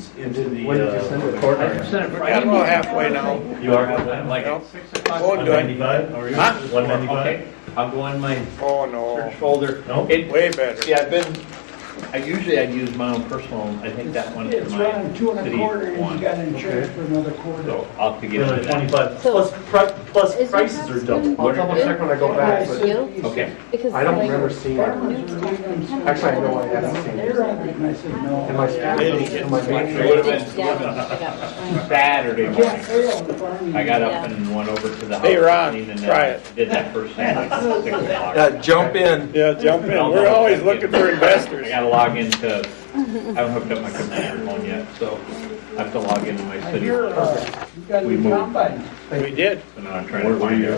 sheets into the. When did you send it? I sent it We're Friday. about halfway now. You are halfway? Like Yep. 6 o'clock. Oh, good. 195? Huh? 195? Okay, I'll go in my Oh, no. search folder. No? Way better. See, I'd use my own personal, I think that one is It's my running 2 city1/4 and one. you got insurance for another quarter. So I'll have to get Another into that. 25, So- plus Is prices your are double. I'll double check when I go back, but Okay. Because I don't like, remember seeing it. Actually, I know I haven't seen it. And I said, no. In my It in my would have yeah, been Saturday You can't morning. fail in farming. I got up Yeah. and went over to the house. Hey, Ron, cleaned and try it. Did that first thing like 6 o'clock. Jump in. Yeah, jump in. We're always looking for investors. I gotta log into, I haven't hooked up my computer phone yet, so I have to log into my city. You're, you got We a moved. combine. We did. So now I'm trying to find it.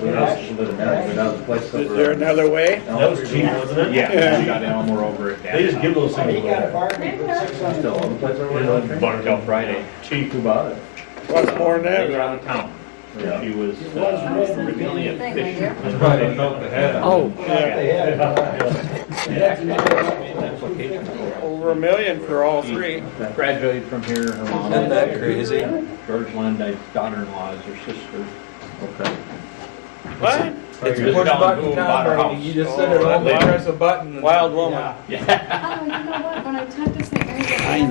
Is there another way? That was cheap, wasn't it? Yeah, I got Elmer over at They just give those things He got a away. bargain for 600. Bucked till Friday. Cheap. Who bought it? What's more than She was that? out of town. She was originally a fisher. Oh. Over $1 million for all three. Graduated from here, her mom. Isn't that crazy? George Lundy's daughter-in-law is her sister. Okay. What? It's Just push down button boom, bought her combo. house. You just set it on, wow. press a button. Wild woman. Yeah. Oh, you know what? When I talk to somebody, I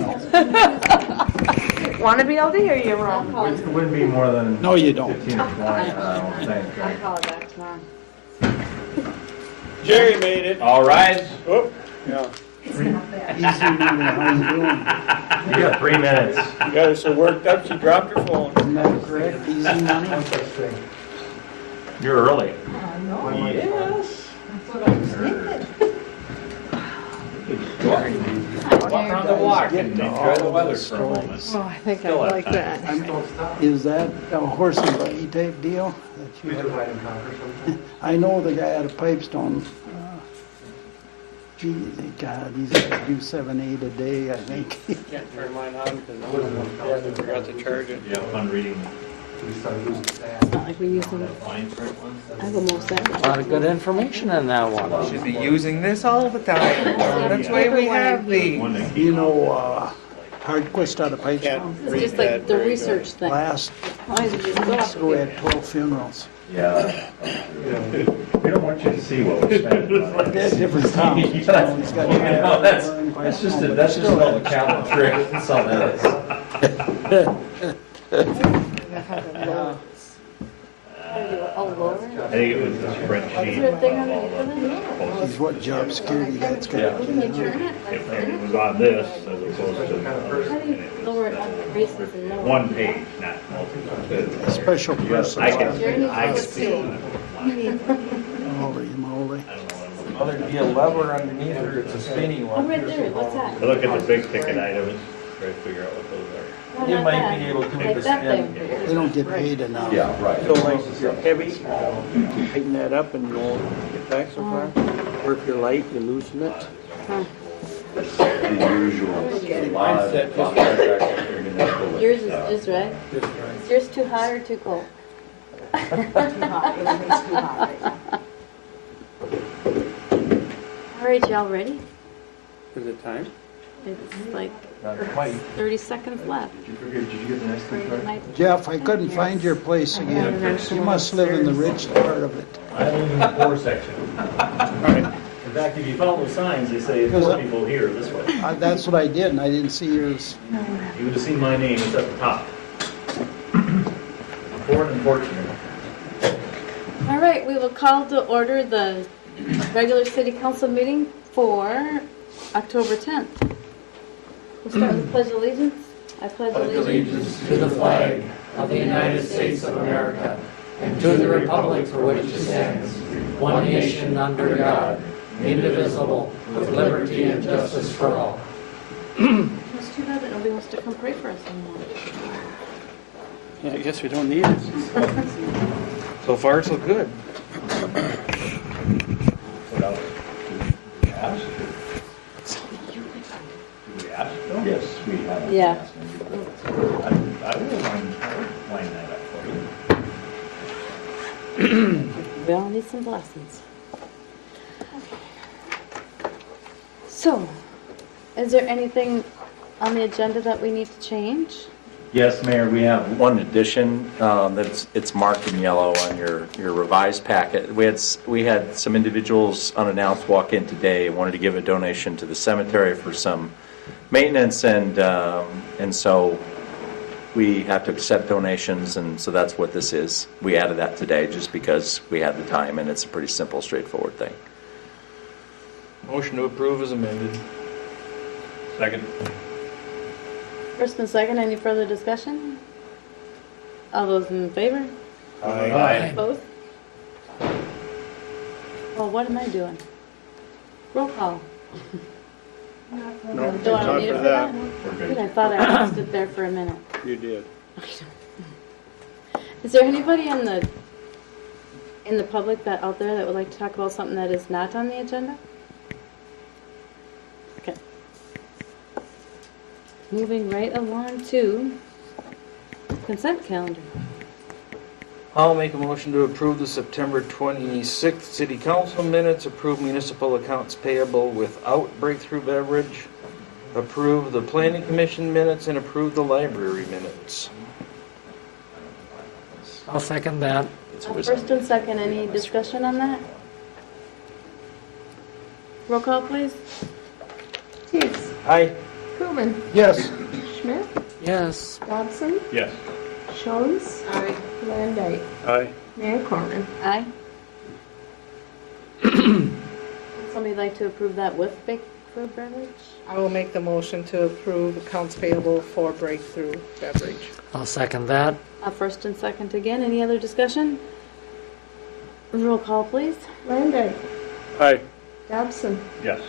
know. Want to be able to hear you, Ron? It wouldn't be more than No, you don't. 15 or 20, I don't think. I'll call it back tomorrow. Jerry made it. All rise. Whoop. Yeah. Easy money, how you doing? You got 3 minutes. You got her so worked up, she dropped her phone. Isn't that correct? Easy money? You're early. Yes. That's what I was thinking. Walk around the block and enjoy the weather for a moment. Oh, I think I Still have like time. that. Is that a horse and buggy type deal? that We you- divide and conquer sometimes. I know the guy out of Pipestone. Gee, he's got to do 7, 8 a day, I think. Can't turn mine on because I forgot to charge it. You have fun reading We started losing staff. It's not like we use the them. fine print ones? I've almost said A lot of good information in that one. Should be using this all the time. That's why we have these. One that You keep know, Hardquist out of Can't Pipestone. It's read just that like the very good. research thing. Last Why did you go 2 weeks off ago, we there? had 12 funerals. Yeah. We don't want you to see what we're spending. They're different towns. You know, he's got- That's just all a Catholic trick. That's all that is. Oh, lower? I think it was a spreadsheet. Is there a thing underneath of it? He's what job security that's got. Yeah. Can you turn it? It was on this as opposed to. How do you lower it on the braces and lower? One page, not multiple. Special person. I can, Jeremy, I can let's see. see. Holy moly. I don't know. Oh, there'd be a lever underneath her, it's a spinny Oh, one. right there, what's that? I look at the big ticket items, try to figure out what those are. No, You not might that. be able to Like with that a spin. thing. They don't get paid enough. Yeah, right. So like if you're heavy, tighten that up and you won't get back so far. Or if you're light, you loosen it. The usual. Mine said just Yours is just right? Is yours too hot or too cold? All right, y'all ready? Is it time? It's like Not quite. 30 seconds left. Did you get the next for one? tonight. Jeff, I couldn't find your place again. You must live in the rich part of it. I live in the poor section. In fact, if you follow the signs, they say poor people here this way. That's what I did, and I didn't see yours. You would have seen my name, it's at the top. Poor and unfortunate. All right, we will call to order the regular city council meeting for October 10th. We'll start with the Pledge of Allegiance. I pledge allegiance To the flag of the United States of America and to the republic for which it stands, one nation under God, indivisible, with liberty and justice for all. It's too bad that nobody wants to come pray for us anymore. Yeah, I guess we don't need it. So far, so good. What else? Do we ask? Do we ask? Yes, we have. Yeah. I will line that up for you. We all need some blessings. So, is there anything on the agenda that we need to change? Yes, Mayor, we have one addition, it's marked in yellow on your revised packet. We had some individuals unannounced walk in today, wanted to give a donation to the cemetery for some maintenance, and so we have to accept donations, and so that's what this is. We added that today just because we had the time, and it's a pretty simple, straightforward thing. Motion to approve is amended. Second. First and second, any further discussion? All those in favor? Aye. Opposed? Well, what am I doing? Roll call. No, Do I need it for that? We're Good, I thought I lost it there for a minute. You did. Is there anybody in the public that out there that would like to talk about something that is not on the agenda? Okay. Moving right along to consent calendar. I'll make a motion to approve the September 26th City Council minutes, approve municipal accounts payable without breakthrough beverage, approve the Planning Commission minutes, and approve the library minutes. I'll second that. First and second, any discussion on that? Roll call, please. Teagues, Aye. Koopman, Yes. Schmidt, Yes. Dobson, Yes. Jones, Van Dyke, Aye. Mayor Corman. Aye. Somebody like to approve that with breakthrough beverage? I will make the motion to approve accounts payable for breakthrough beverage. I'll second that. First and second again, any other discussion? Roll call, please. Van Dyke, Aye. Dobson, Yes.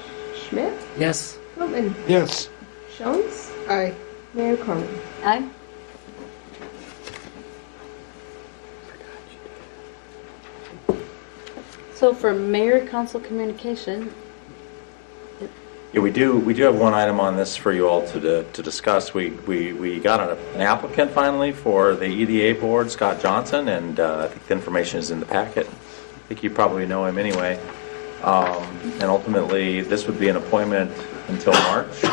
Schmidt, Yes. Koopman, Yes. Jones, Aye. Mayor Corman. Aye. So for mayor council communication, Yeah, we do have one item on this for you all to discuss. We got an applicant finally for the EDA board, Scott Johnson, and I think the information is in the packet. I think you probably know him anyway. And ultimately, this would be an appointment until March.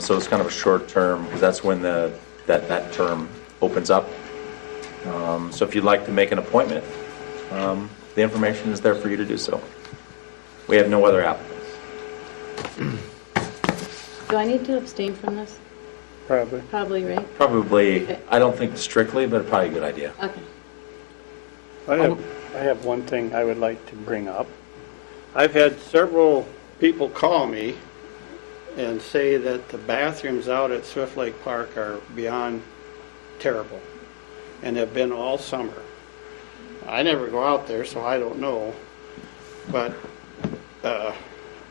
So it's kind of a short term, because that's when that term opens up. So if you'd like to make an appointment, the information is there for you to do so. We have no other applicants. do I need to abstain from this? Probably. Probably, right? Probably, Okay. I don't think strictly, but probably a good idea. Okay. I have one thing I would like to bring up. I've had several people call me and say that the bathrooms out at Swift Lake Park are beyond terrible and have been all summer. I never go out there, so I don't know, but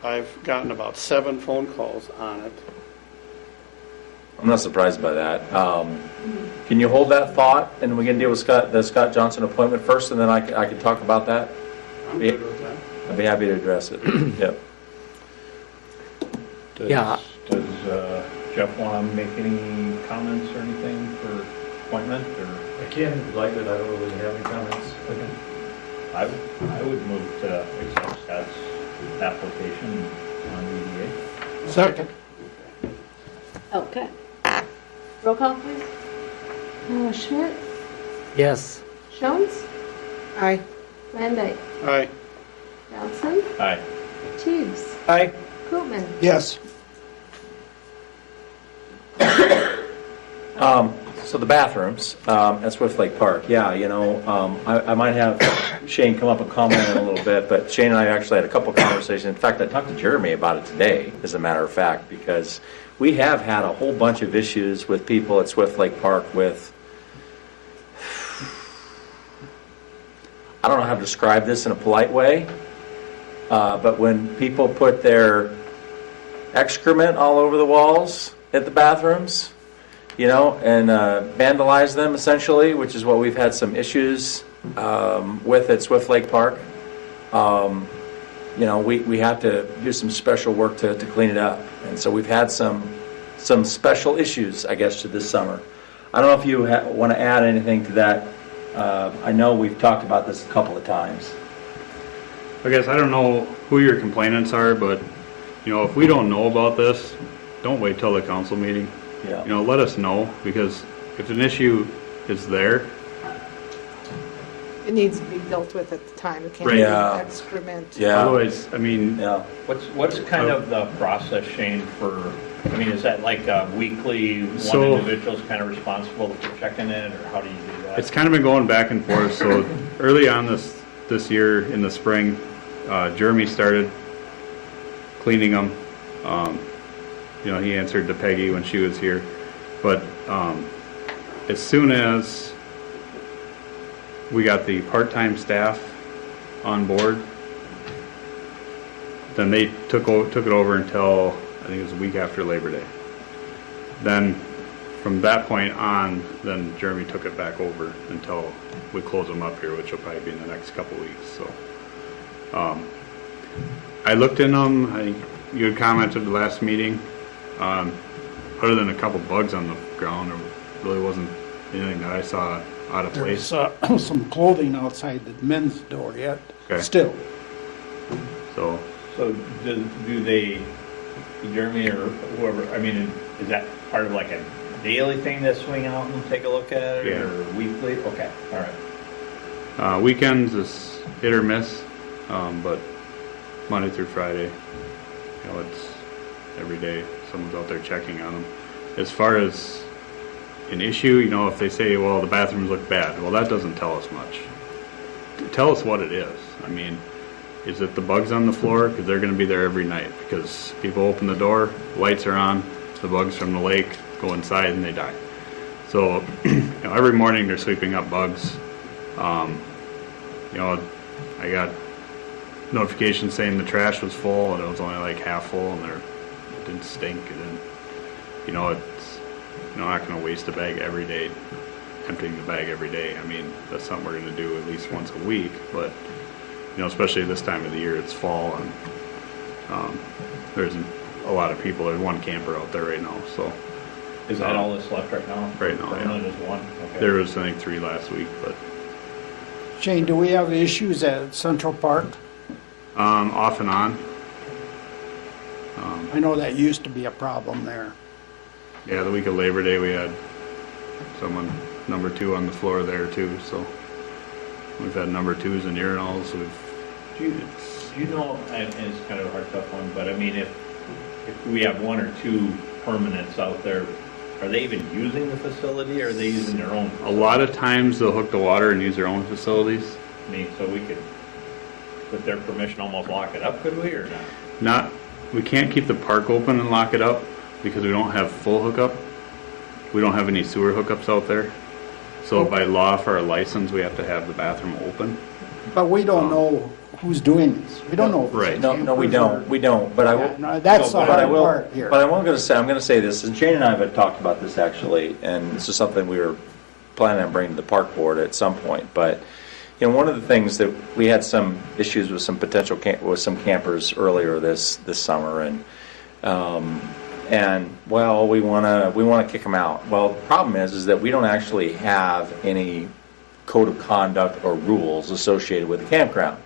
I've gotten about 7 phone calls on it. I'm not surprised by that. Can you hold that thought, and we can deal with the Scott Johnson appointment first, and then I can talk about that? I'm good with that. I'd be happy to address it. Yep. Yeah. Does Jeff want to make any comments or anything for appointment, or? I can, like it, I don't really have any comments. I would move to accept Scott's application on EDA. Second. Okay. Roll call, please. Schmidt, Yes. Jones, Aye. Van Dyke, Aye. Dobson, Aye. Teagues, Aye. Koopman. Yes. So the bathrooms at Swift Lake Park, yeah, I might have Shane come up and comment in a little bit, but Shane and I actually had a couple conversations. In fact, I talked to Jeremy about it today, as a matter of fact, because we have had a whole bunch of issues with people at Swift Lake Park with, I don't know how to describe this in a polite way, but when people put their excrement all over the walls at the bathrooms, and vandalize them essentially, which is what we've had some issues with at Swift Lake Park. We have to do some special work to clean it up, and so we've had some special issues, I guess, to this summer. I don't know if you want to add anything to that. I know we've talked about this a couple of times. I guess I don't know who your complainants are, but if we don't know about this, don't wait till the council meeting. Yeah. You know, let us know, because if an issue is there, It needs to be dealt with at the time. It can't Right. be Yeah. excrement. Yeah. otherwise, I mean, Yeah. What's kind of the process, Shane, for, I mean, is that like weekly, one So- individual's kind of responsible for checking it, or how do you do that? it's kind of been going back and forth. So early on this year in the spring, Jeremy started cleaning them. You know, he answered to Peggy when she was here. But as soon as we got the part-time staff on board, then they took it over until, I think it was a week after Labor Day. Then from that point on, then Jeremy took it back over until we close them up here, which will probably be in the next couple weeks. So I looked in them. You had commented the last meeting. Other than a couple bugs on the ground, there really wasn't anything that I saw out of place. There's some clothing outside the men's door yet, Okay. still. So So do they, Jeremy or whoever, I mean, is that part of like a daily thing to swing out and take a look at it, Yeah. or weekly? Okay, all right. weekends is hit or miss, but Monday through Friday, you know, it's every day someone's out there checking on them. As far as an issue, you know, if they say, well, the bathrooms look bad, well, that doesn't tell us much. Tell us what it is. I mean, is it the bugs on the floor? Because they're going to be there every night, because people open the door, lights are on, the bugs from the lake go inside and they die. So, you know, every morning they're sweeping up bugs. You know, I got notifications saying the trash was full and it was only like half full, and it didn't stink. It didn't, you know, you're not going to waste a bag every day, emptying the bag every day. I mean, that's something we're going to do at least once a week, but, you know, especially this time of the year, it's fall, and there's a lot of people. There's one camper out there right now, so. Is that all that's left right now? Right now, yeah. Permanent is one? Okay. There was, I think, 3 last week, but Shane, do we have issues at Central Park? off and on. I know that used to be a problem there. Yeah, the week of Labor Day, we had someone, number 2 on the floor there too, so we've had number 2s and urinals. Do you know, and it's kind of a hard, tough one, but I mean, if we have 1 or 2 permanents out there, are they even using the facility, or are they using their own facility? A lot of times they'll hook the water and use their own facilities. I mean, so we could, with their permission, almost lock it up, could we, or not? We can't keep the park open and lock it up because we don't have full hookup. We don't have any sewer hookups out there. So by law for our license, we have to have the bathroom open. But we don't know who's doing this. We don't know. if it's Right. No, we don't. We don't. But I will. Yeah, no, that's the But I hard will. part here. But I'm going to say this, and Shane and I have talked about this actually, and this is something we were planning on bringing to the park board at some point. But you know, one of the things that we had some issues with some potential with some campers earlier this summer, and well, we want to kick them out. Well, the problem is that we don't actually have any code of conduct or rules associated with the campground.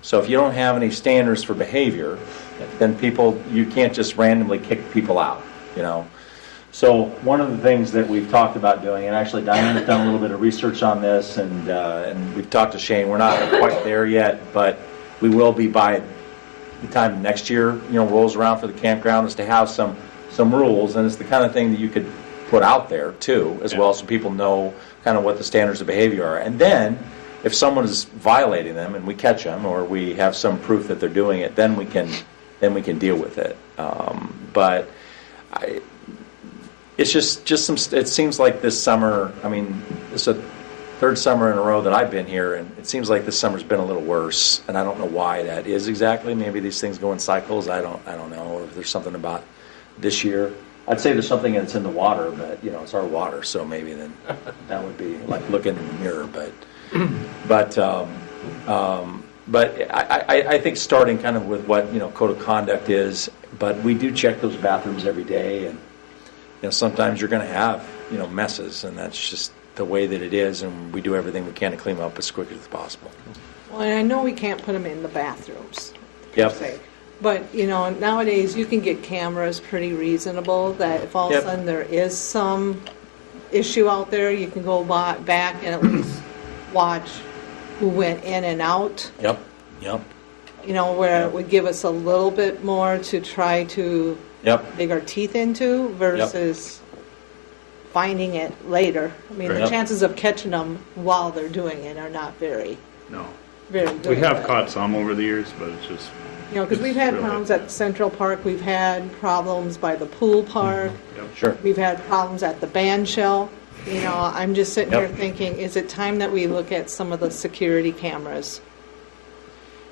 So if you don't have any standards for behavior, then you can't just randomly kick people out, you know. So one of the things that we've talked about doing, and actually Diane's done a little bit of research on this, and we've talked to Shane. We're not quite there yet, but we will be by the time next year, you know, rolls around for the campground, is to have some rules, and it's the kind of thing that you could put out there too, as well, so people know kind of what the standards of behavior are. And then, if someone is violating them and we catch them, or we have some proof that they're doing it, then we can deal with it. But it's just some. It seems like this summer. I mean, it's a 3rd summer in a row that I've been here, and it seems like this summer's been a little worse. And I don't know why that is exactly. Maybe these things go in cycles. I don't know, or if there's something about this year. I'd say there's something that's in the water, but you know, it's our water, so maybe then that would be like looking in the mirror. But I think starting kind of with what, you know, code of conduct is, but we do check those bathrooms every day, and you know, sometimes you're going to have, you know, messes, and that's just the way that it is, and we do everything we can to clean them up as quickly as possible. Well, and I know we can't put them in the bathrooms, per Yep. se. But, you know, nowadays you can get cameras pretty reasonable, that if all of Yep. a sudden there is some issue out there, you can go back and at least watch who went in and out, Yep, yep, you know, where it would give us a little bit more to try to yep. dig our teeth into versus finding it later. I mean, the Yep. chances of catching them while they're doing it are not very No. good. We have but- caught some over the years, but it's just, You know, because we've had problems at Central Park, we've had problems by the pool park, Sure. we've had problems at the band shell. You know, I'm just sitting here Yep. thinking, is it time that we look at some of the security cameras?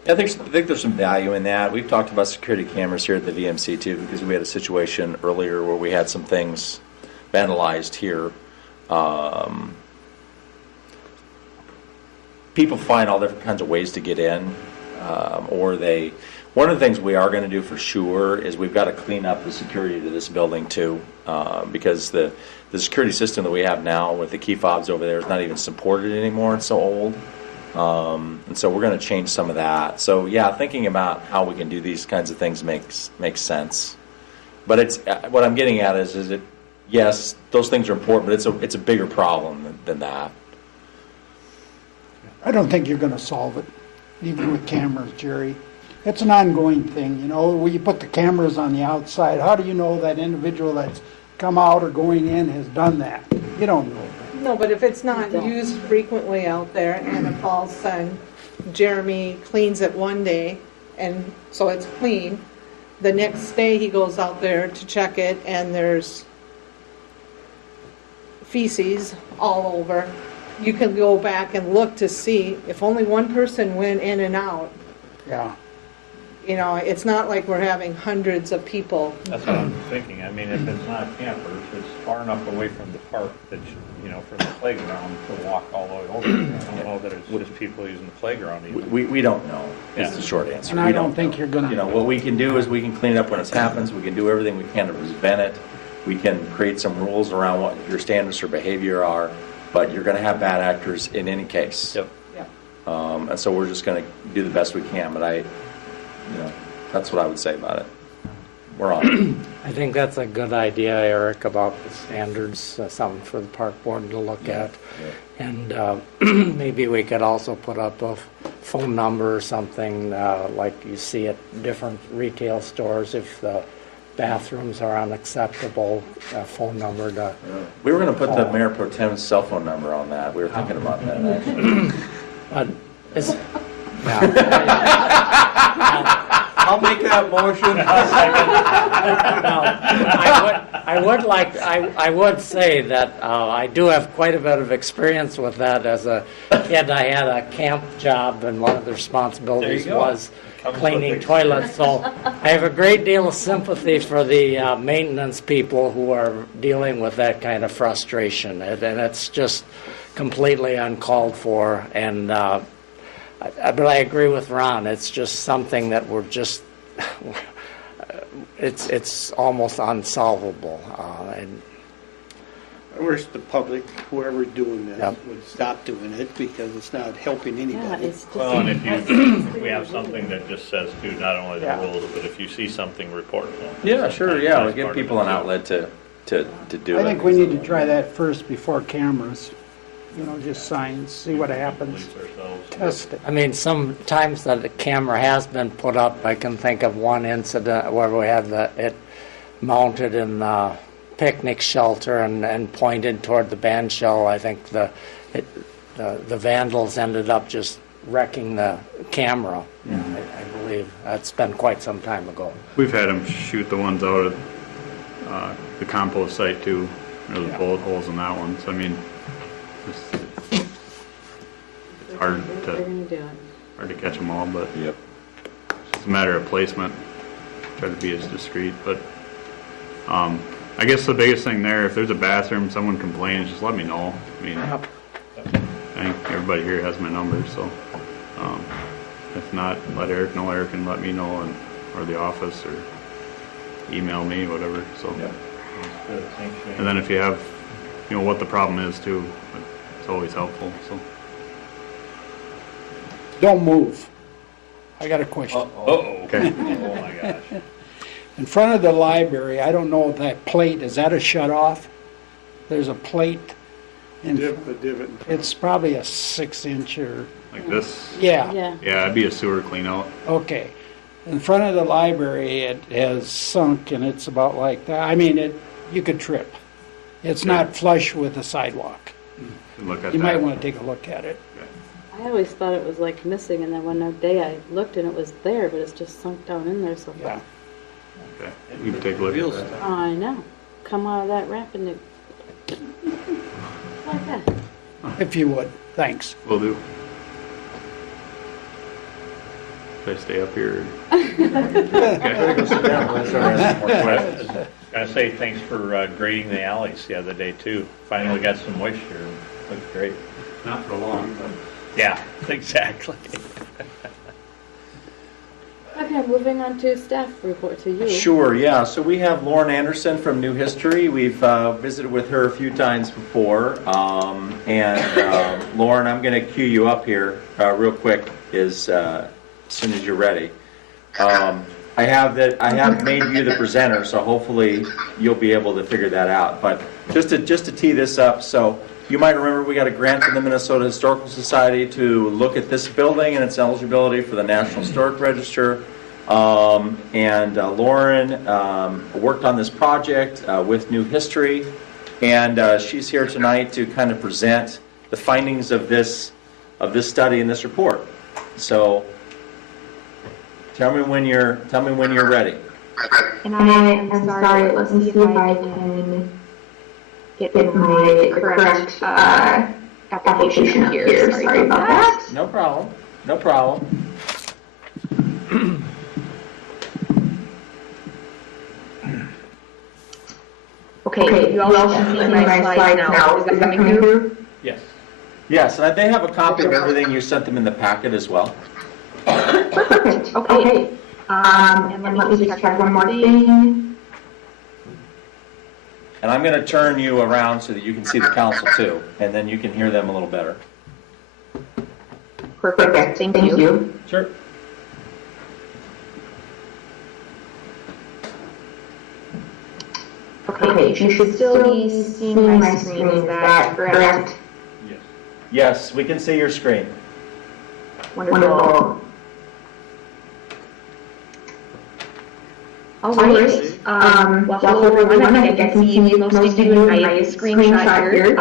I think there's some value in that. We've talked about security cameras here at the VMC too, because we had a situation earlier where we had some things vandalized here. People find all different kinds of ways to get in, one of the things we are going to do for sure is we've got to clean up the security to this building too, because the security system that we have now with the key fobs over there is not even supported anymore. It's so old. And so we're going to change some of that. So yeah, thinking about how we can do these kinds of things makes sense. But it's what I'm getting at is it, yes, those things are important, but it's a bigger problem than that. I don't think you're gonna solve it, even with cameras, Jerry. It's an ongoing thing, you know, where you put the cameras on the outside, how do you know that individual that's come out or going in has done that? You don't know. No, but if it's not used frequently out there, and if all of a sudden Jeremy cleans it one day, and so it's clean, the next day he goes out there to check it, and there's feces all over, you can go back and look to see if only one person went in and out. Yeah. You know, it's not like we're having hundreds of people. That's what I'm thinking. I mean, if it's not campers, it's far enough away from the park that, from the playground to walk all the way over. I don't know that it's just people using the playground even. We don't know, is the short answer. And I We don't think know. you're gonna. What we can do is we can clean it up when it happens. We can do everything we can to prevent it. We can create some rules around what your standards for behavior are, but you're going to have bad actors in any case. Yep. And so we're just going to do the best we can. But that's what I would say about it. We're on it. I think that's a good idea, Eric, about the standards, something for the park board to look at. And maybe we could also put up a phone number or something like you see at different retail stores if the bathrooms are unacceptable, phone number to... We were going to put the Mayor Pro Tem's cell phone number on that. We were thinking about that, actually. But it's... I'll make that motion. I would say that I do have quite a bit of experience with that. As a kid, I had a camp job, and one of the responsibilities was cleaning toilets. So I have a great deal of sympathy for the maintenance people who are dealing with that kind of frustration, and it's just completely uncalled for. And but I agree with Ron. It's just something that we're just. It's almost unsolvable. And I wish the public, whoever's doing this, Yep. would stop doing it because it's not helping anybody. Well, and if we have something that just says to not only the rules, but if you see something, report it. Yeah, sure, yeah. We That's give part people of an it. outlet to do it. I think we need to try that first before cameras. Just signs, see what happens. Police ourselves. Test it. I mean, sometimes that the camera has been put up. I can think of one incident where we had it mounted in a picnic shelter and pointed toward the band shell. I think the vandals ended up just wrecking the camera. I believe that's been quite some time ago. we've had them shoot the ones out at the compost site too. There's bullet holes in that one. So, I mean, it's hard to catch them all, but Yep. it's a matter of placement. Try to be as discreet, but I guess the biggest thing there, if there's a bathroom, someone complains, just let me know. I mean, I think everybody here has my number, so if not, let Eric know. Eric can let me know, or the office, or email me, whatever. So, Good, thanks, Shane. and then if you have, what the problem is too, it's always helpful. So. Don't move. I got a question. Uh-oh. Okay. Oh, my gosh. In front of the library, I don't know if that plate, is that a shut-off? There's a plate, and divot. it's probably a 6-inch or, Like this? yeah, Yeah. Yeah, it'd be a sewer clean out. okay. In front of the library, it has sunk, and it's about like that. I mean, you could trip. It's not flush with the sidewalk. Look at You that. might want to take a look at it. I always thought it was like missing, and then one day I looked and it was there, but it's just sunk down in there so far. Yeah. Okay. You can take a look at that. I know. Come out of that ramp and it like that. If you would, thanks. Will do. Should I stay up here? Better go sit down, let's start asking more questions. I was gonna say, thanks for grading the alleys the other day, too. Finally got some moisture. Looks great. Not for long, but. Yeah, exactly. Okay, moving on to staff report to you. Sure, yeah. So we have Lauren Anderson from New History. We've visited with her a few times before. Lauren, I'm going to cue you up here real quick as soon as you're ready. I have made you the presenter, so hopefully you'll be able to figure that out. But just to tee this up, so you might remember we got a grant from the Minnesota Historical Society to look at this building and its eligibility for the National Historic Register. Lauren worked on this project with New History, and she's here tonight to kind of present the findings of this study and this report. So, tell me when you're ready. And I'm sorry, let me see if I can get my correct application here. Sorry about that. No problem. No problem. Okay, you all should see my slides now. Is that coming through? Yes. Yes, and they have a copy of everything. You sent them in the packet as well. Perfect, okay. And let me just check one more thing. And I'm going to turn you around so that you can see the council too, and then you can hear them a little better. Perfect, thank you. Sure. Okay, you should still be seeing my screen, is that correct? Yes. Yes, we can see your screen. Wonderful. All right. Well, hello everyone. I can see most of you in my screenshot here.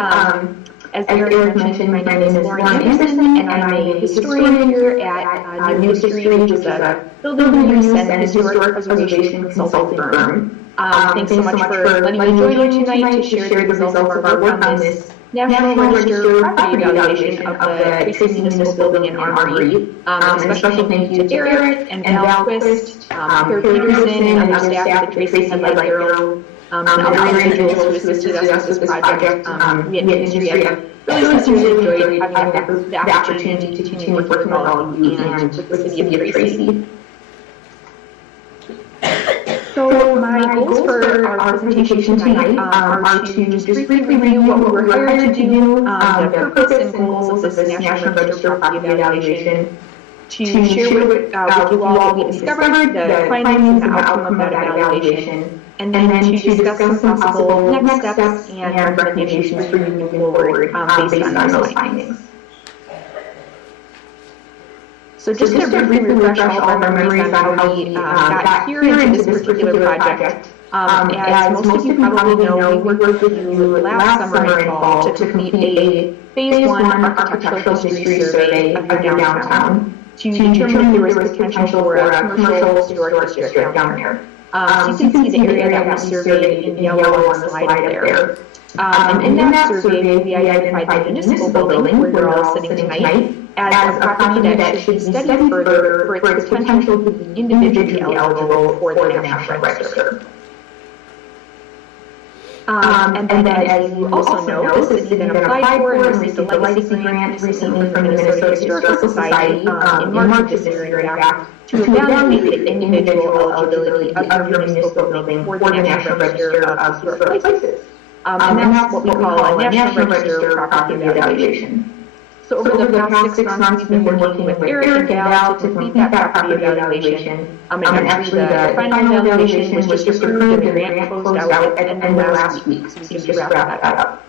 As Eric mentioned, my name is Lauren Anderson, and I'm a historian here at New History, which is a building use and historic preservation consulting firm. Thanks so much for letting me join you tonight to share the results of our work on this National Register property evaluation of the Tracy Municipal Building in Armory. And a special thank you to Eric and Val Quist, Peter Peterson, and other staff at Tracy Headlight Bureau, and other individuals who assisted us with this project. We at History have really sincerely enjoyed having the opportunity to continue working with all of you and with the city of Tracy. So my goals for our presentation tonight are to just briefly review what we were hired to do, the purpose and goals of this National Register property evaluation, to share with you all what we discovered, the findings and the outcome of that evaluation, and then to discuss some possible next steps and recommendations for you moving forward based on those findings. So just to briefly refresh all of our memories on how we got here into this particular project, as most of you probably know, we worked with you last summer and fall to complete a Phase 1 architectural history survey of your downtown to determine if there was potential for a commercial historic district down there. So you can see the area that we surveyed in yellow on the slide there. And in that survey, we identified the municipal building, where we're all sitting tonight, as a property that should be studied further for its potential to be individually eligible for the National Register. And then, as you also know, this has been applied for and received a licensing grant recently from the Minnesota Historical Society in March of this year to evaluate the individual eligibility of your municipal building for the National Register of Historic Places. And that's what we call a National Register property evaluation. So over the past 6 months, we've been working with Eric and Val to complete that property evaluation. And actually, the final evaluation was just approved and the grant closed out at the end of last week. So we just wrapped that up.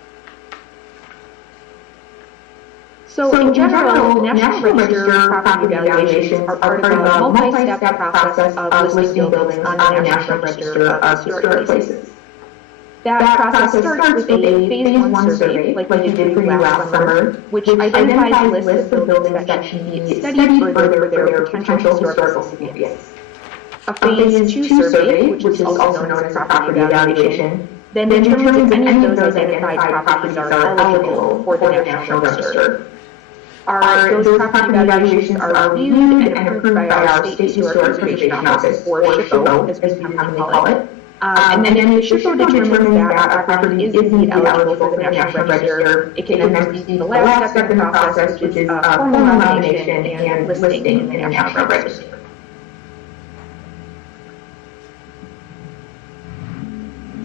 So in general, National Register property evaluations are part of a multi-step process of listing buildings on the National Register of Historic Places. That process starts with a phase 1 survey, like we did for you last summer, which identifies lists of buildings that should be studied further for their potential historical significance. A phase 2 survey, which is also known as a property evaluation, then determines if any of those identified properties are eligible for the National Register. Those property evaluations are reviewed and approved by our State Historic Preservation Office, or SHPO, as we commonly call it. And then if SHPO determines that a property is indeed eligible for the National Register, it can then proceed to the last step in the process, which is formal nomination and listing in the National Register.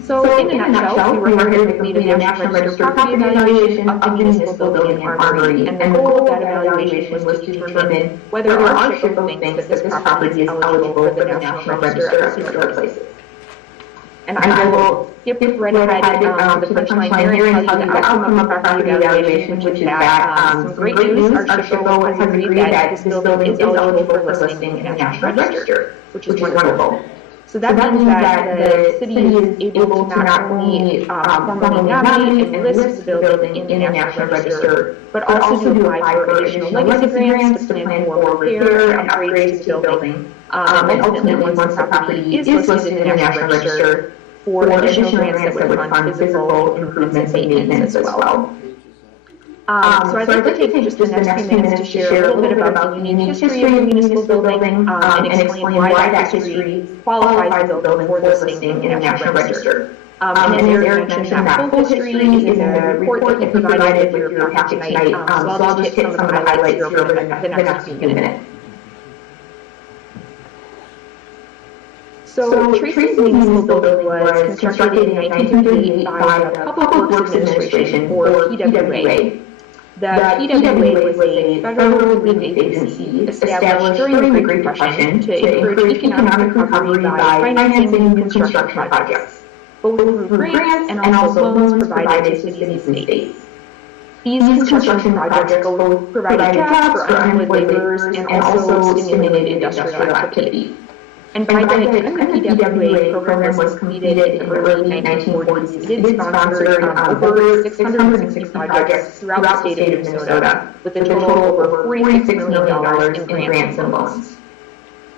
So in a nutshell, we were here to complete a National Register property evaluation of the municipal building and armory, and the goal of that evaluation was to determine whether our SHPO thinks that this property is eligible for the National Register of Historic Places. And I will skip right ahead to the punchline here and tell you the outcome of our property evaluation, which is that some great news, our SHPO has agreed that this building is eligible for listing in the National Register, which is wonderful. So that means that the city is able to not only formally nominate and list the building in the National Register, but also to apply for additional legacy grants to plan for repair and upgrades to the building. And ultimately, once the property is listed in the National Register, for additional grants that would fund physical improvements and maintenance as well. So I'd like to take just the next few minutes to share a little bit about the unique history of the municipal building and explain why that history qualifies the building for listing in a National Register. And as Eric mentioned, that full history is in the report that we provided with your packet tonight, so I'll just hit some of the highlights here over the next few minutes. So Tracy's municipal building was constructed in 1938 by the Public Works Administration, or PWA. The PWA was a federal relief agency established during the Great Depression to encourage economic recovery by financing new construction projects, both through grants and also loans provided to cities and states. These construction projects both provided jobs for unemployed laborers and also stimulated industrial activity. And by the time the PWA program was completed in the early 1940s, it did sponsor over 660 projects throughout the state of Minnesota, with a total of over $46 million in grants and loans.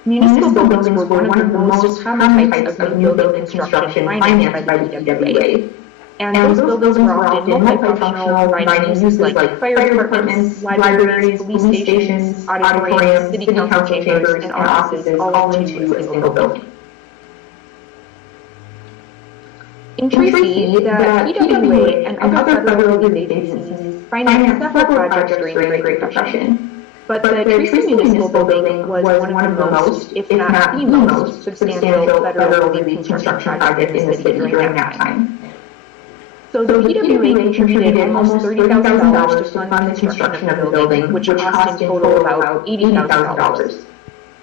Municipal buildings were one of the most common types of new building construction financed by the PWA. And those buildings were often multifunctional, providing uses like fire departments, libraries, police stations, auditoriums, city council chambers, and offices, all into a single building. In Tracy, the PWA and other federal relief agencies financed several projects during the Great Depression. But the Tracy Municipal Building was one of the most, if not the most, substantial federal relief construction project in the city during that time. So the PWA contributed almost $30,000 to fund the construction of the building, which cost in total about $80,000.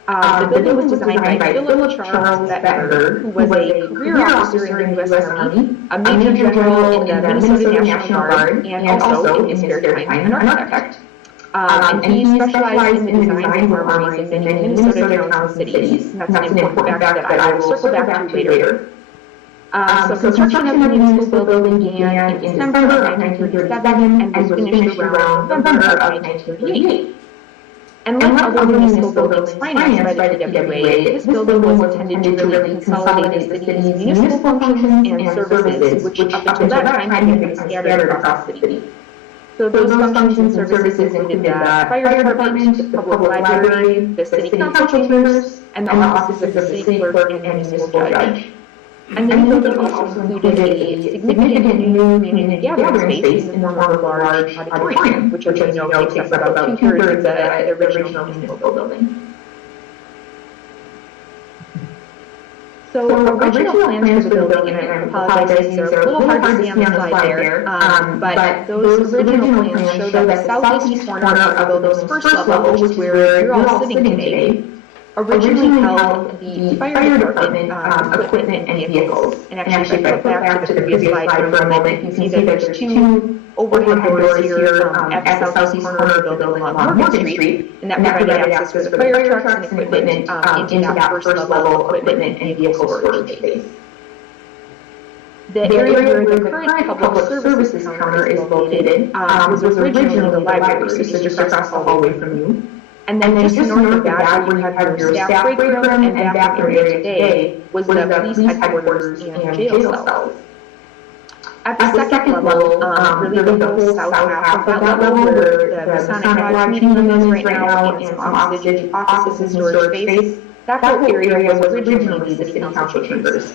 The building was designed by Philip Charles Bettger, who was a career officer in the U.S. Army, a major general in the Minnesota National Guard, and also, in his spare time, an architect. And he specialized in the design of armories in many Minnesota towns and cities. That's an important fact that I will circle back to later. So construction of the municipal building began in December of 1937 and was finished around November of 1938. And like other municipal buildings financed by the PWA, this building was intended to really consolidate the city's municipal functions and services, which up until that time had been scattered across the city. So those functions and services included the fire department, the public library, the city council chambers, and the offices of the city clerk and municipal judge. And then the building also included a significant new community gathering space in the form of a large auditorium, which as you know takes up about 2/3 of the original municipal building. So original plans for the building, and I apologize, these are a little hard to see on the slide there, but those original plans show that the southeast corner of the building's first level, which is where you're all sitting today, originally held the fire department equipment and vehicles. And actually, if I flip back to the previous slide for a moment, you can see that there's two overhead doors here at the southeast corner of the building along Morgan Street, and that provided access for the fire trucks and equipment into that first level equipment and vehicle storage space. The area where the current public services counter is located was originally the library, so just across the hallway from you. And then just north of that, where you have your staff break room and bathroom area today, was the police headquarters and jail cells. At the second level, really the whole south half of that level, where the Masonic Lodge community is right now, and some offices and storage space, that whole area was originally the city council chambers.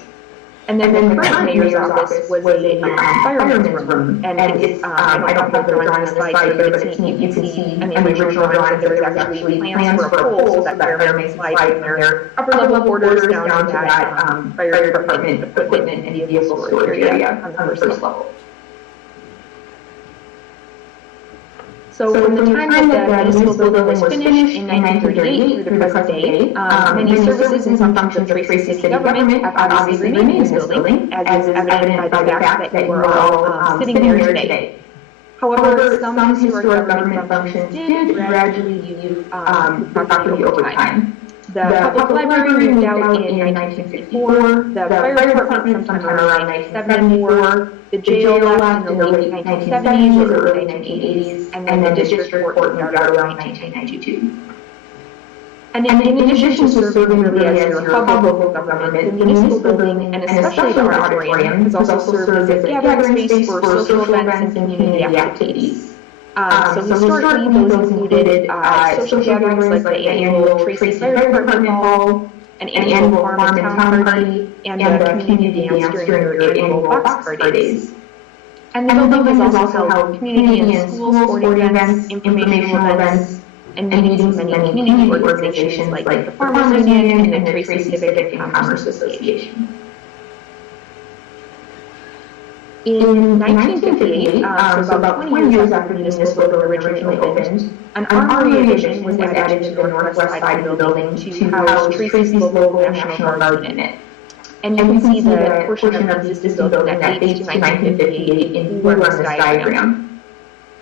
And then the current mayor's office was a fireman's room, and it's, I don't have the drawing on the slide, but it's neat. You can see in the original drawing that there's actually plans for a pole, so that firemen may slide from their upper level quarters down to that fire department equipment and vehicle storage area on the first level. So from the time that the municipal building was finished in 1938 through the present day, many services and functions of Tracy City government have obviously remained in this building, as is evident by the fact that you are all sitting there today. However, some historic government functions did gradually leave property over time. The public library moved out in 1954, the fire department sometime around 1974, the jail left in the late 1970s or early 1980s, and then the district court moved out around 1992. And in addition to serving really as your hub of local government, the municipal building, and especially the auditorium, has also served as a gathering space for social events and community activities. So historically, those included social gatherings like the annual Tracy Fire Department Hall, an annual farm and town party, and a community dance during your annual box car days. And the building has also held community and school sporting events, informational events, and meetings with many community organizations like the Farmers Union and the Tracy Civic and Commerce Association. In 1958, so about 20 years after the municipal building originally opened, an armory addition was added to the northwest side of the building to house Tracy's local National Guard unit. And you can see the portion of this building that dates to 1958 in blue on this diagram.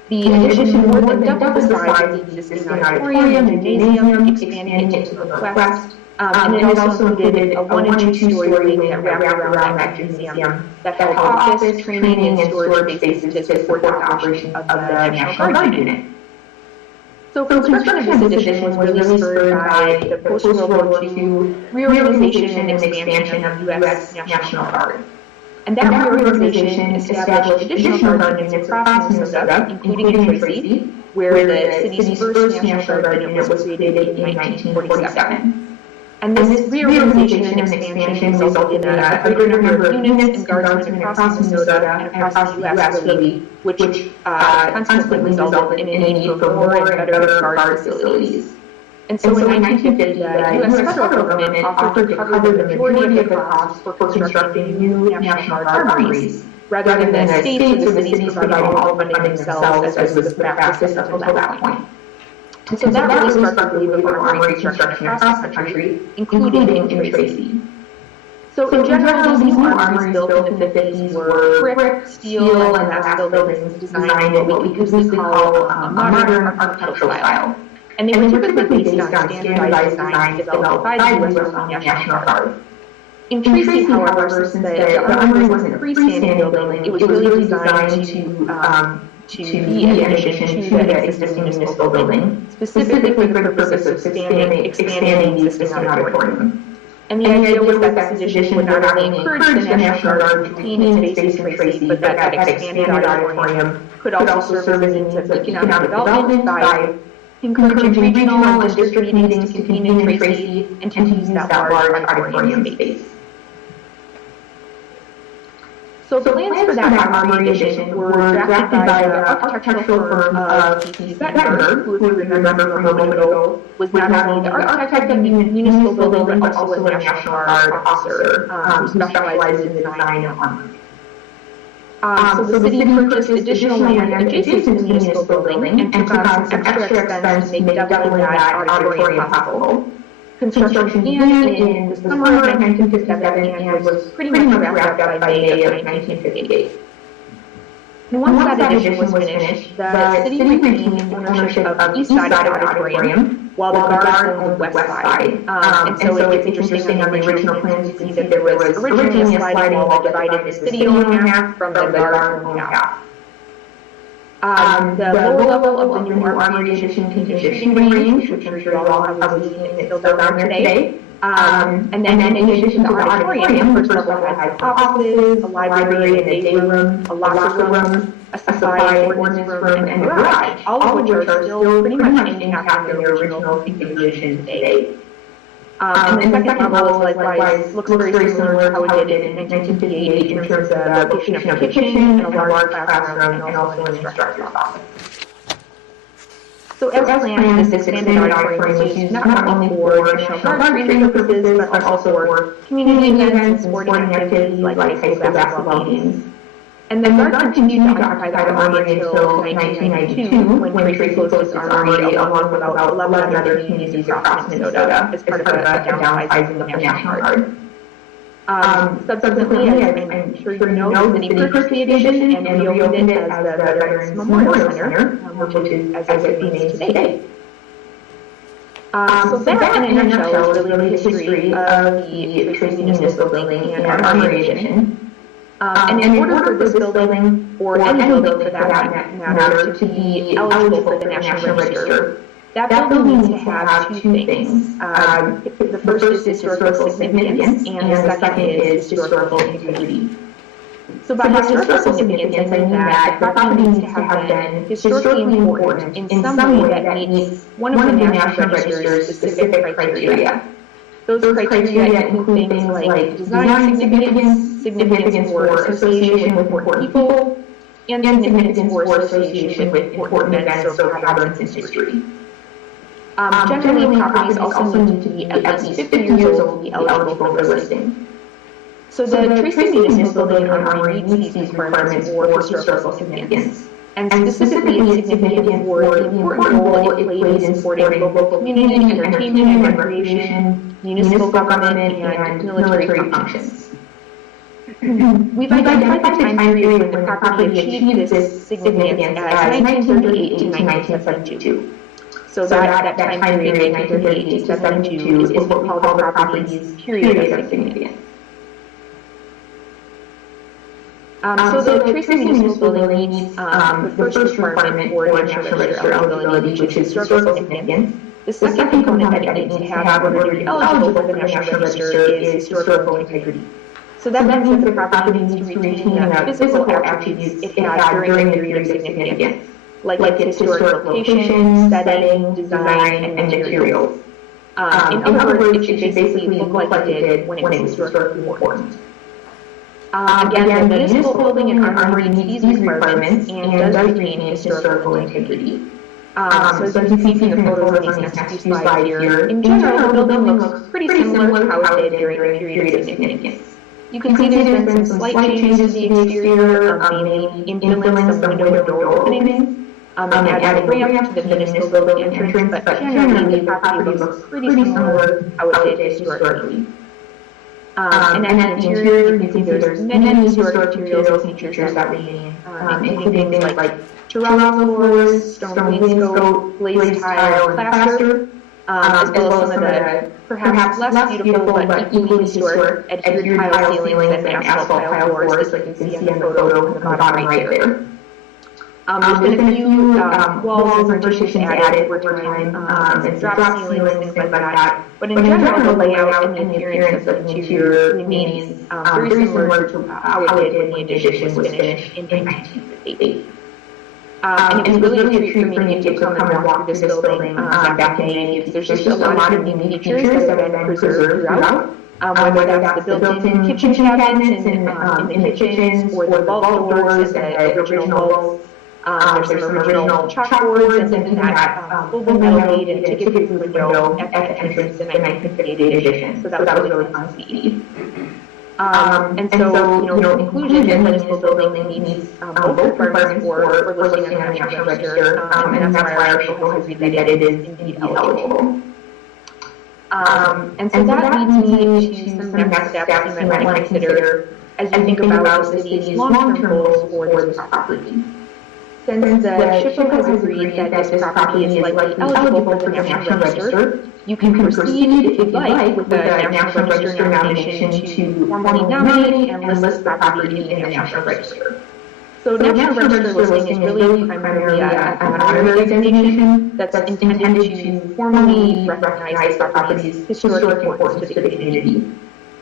The addition more than doubled the size of the existing auditorium and gymnasium, expanding it to the northwest. And it also included a 1- and 2-story wing that wrapped around that gymnasium that held office, training, and storage spaces to support the operation of the National Guard unit. So construction of this addition was really spurred by the post-World War II reorganization and expansion of U.S. National Guard. And that reorganization established additional guard units across Minnesota, including Tracy, where the city's first National Guard unit was created in 1947. And this reorganization and expansion resulted in a greater number of units and guardsmen across Minnesota and across the U.S. really, which consequently resulted in a need for more and better guard facilities. And so in 1950, the U.S. federal government offered to cover the majority of the costs for constructing new National Guard armories, rather than the states or the cities providing all the funding themselves, as was the practice up until that point. And so that really sparked the wave of armory construction across the country, including in Tracy. So in general, these new armories built in the 50s were brick, steel, and glass buildings designed in what we loosely call a modern architectural style. And they were typically based on standardized designs developed by the U.S. National Guard. In Tracy, however, since the armory wasn't a freestanding building, it was really designed to be an addition to the existing municipal building, specifically for the purpose of expanding the existing auditorium. And the idea was that this addition would not only encourage the National Guard to maintain its base in Tracy, but that expanded auditorium could also serve as a means of economic development by encouraging regional and district meetings to convene in Tracy and to use that large auditorium space. So the plans for that armory addition were drafted by the architectural firm of P.C. Svettenberg, who, if you remember from a moment ago, was not only the architect of the municipal building, but also a National Guard officer who specializes in the design of armory. So the city purchased additional land adjacent to the municipal building and took on some extra expense to make doubling that auditorium possible. Construction began in the summer of 1957 and was pretty much wrapped up by May of 1958. And once that addition was finished, the city retained ownership of the east side of the auditorium, while the guards owned the west side. And so it's interesting on the original plans, you can see that there was originally a sliding wall that divided the city owned half from the guard owned half. The lower level of the new armory addition contains a shooting range, which I'm sure you all have probably seen it still down there today. And then in addition to the auditorium, first level has offices, a library, and a day room, a locker room, a supply and ordnance room, and a garage, all of which are still pretty much intact in their original configuration today. And the second level is likewise looks very similar to how it did in 1958 in terms of the location of the kitchen, and a large classroom, and also an instructor's office. So as planned, this expanded auditorium was used not only for National Guard training purposes, but also for community events and sporting activities like high school basketball games. And the Guard continued to occupy the armory until 1992, when Tracy closed its armory along with about 11 other communities across Minnesota as part of a downsizing of the National Guard. Subsequently, I'm sure you know, the city purchased the addition and reopened it as the Veterans Memorial Center, which is as it remains today. So that, in a nutshell, is really the history of the Tracy Municipal Building and armory addition. And in order for this building, or any building for that matter, to be eligible for the National Register, that building needs to have two things. The first is historical significance, and the second is historical integrity. So by historical significance, I mean that the property needs to have been historically important in some way that meets one of the National Register's specific criteria. Those criteria include things like design significance, significance for association with important people, and significance for association with important events or patterns in history. Generally, properties also need to be at least 50 years old to be eligible for listing. So the Tracy Municipal Building and Armory meets these requirements for historical significance. And specifically, it's significant for the important role it plays in supporting local community, entertainment and recreation, municipal government, and military functions. We've identified the time period when the property achieved this significance as 1938 to 1972. So that time period, 1938 to 1972, is what we call the property's period of significance. So the Tracy Municipal Building meets the first requirement for National Register eligibility, which is historical significance. The second component that it needs to have in order to be eligible for the National Register is historical integrity. So that means that the property needs to retain the physical attributes it had during the period of significance, like its historic location, setting, design, and materials. In other words, it should basically look like it did when it was historically important. Again, the municipal building and armory meets these requirements and does retain historical integrity. So as you can see from the photos on these next few slides here, in general, the building looks pretty similar to how it did during the period of significance. You can see there's been some slight changes to the exterior, mainly infilling some window and door openings, and adding ramp to the municipal building entrance, but generally the property looks pretty similar to how it did historically. And then at the interior, you can see there's many historic materials and features that remain, including things like terrazzo floors, stone wainscot, glazed tile, and plaster, as well as some of the perhaps less beautiful but equally historic adhered tile ceilings and asphalt tile floors, like you can see in the photo in the bottom right there. There's been a few walls and partitions added over time, and drop ceilings, things like that. But in general, the layout and the appearance of the interior remains very similar to how it did when the addition was finished in 1958. And it was really a treat for me to come and walk through this building back in the 80s, because there's just a lot of new features that have been preserved throughout. whether that's the built-in kitchen cabinets in the kitchens or the vault doors and the original vaults. There's some original chalkboards and then that oval metal gate and ticket booth window at the entrance to the 1958 edition. So that was really fun to see. And so, in conclusion, the municipal building needs both requirements for listing on the National Register, and that's why our article has read that it is indeed eligible. And so that leads me to some next steps you might want to consider as you think about the city's long-term goals for this property. Since the SHPO has agreed that this property is likely eligible for the National Register, you can proceed, if you'd like, with the National Register nomination to formally nominate and list the property in the National Register. So National Register listing is really primarily an honorary designation that's intended to formally recognize the property's historic importance to the community.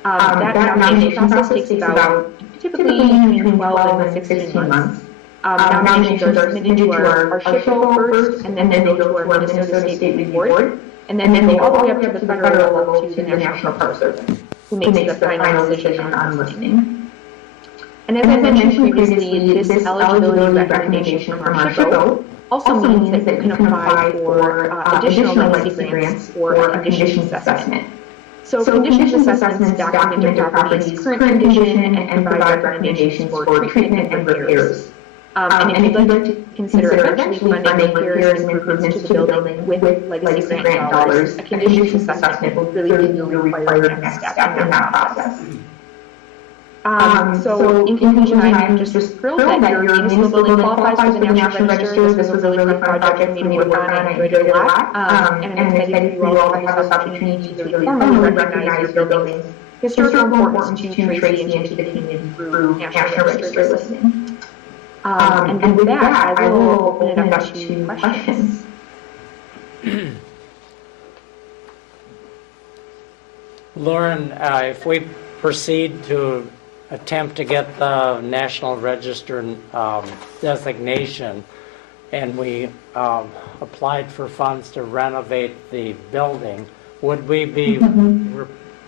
That nomination process takes about typically between 12 and 16 months. Nominations are submitted to our SHPO first, and then they go to our Minnesota State Review Board, and then they go all the way up to the federal level to the National Park Service, who makes the final decision on listing. And as I mentioned previously, this eligibility recommendation from our SHPO also means that you can apply for additional legacy grants or a conditions assessment. So conditions assessments document the property's current condition and provide recommendations for treatment and repairs. And if you'd like to consider eventually funding repairs and improvements to the building with legacy grant dollars, a conditions assessment will really be the required next step in that process. So in conclusion, I'm just thrilled that your municipal building qualifies for the National Register. This was a really fun project for me to work on, and I enjoyed it a lot. And I'm excited for you all to have this opportunity to really formally recognize your building's historical importance to Tracy and to the community through National Register listing. And with that, I will open it up to questions. Lauren, if we proceed to attempt to get the National Register designation, and we applied for funds to renovate the building, would we be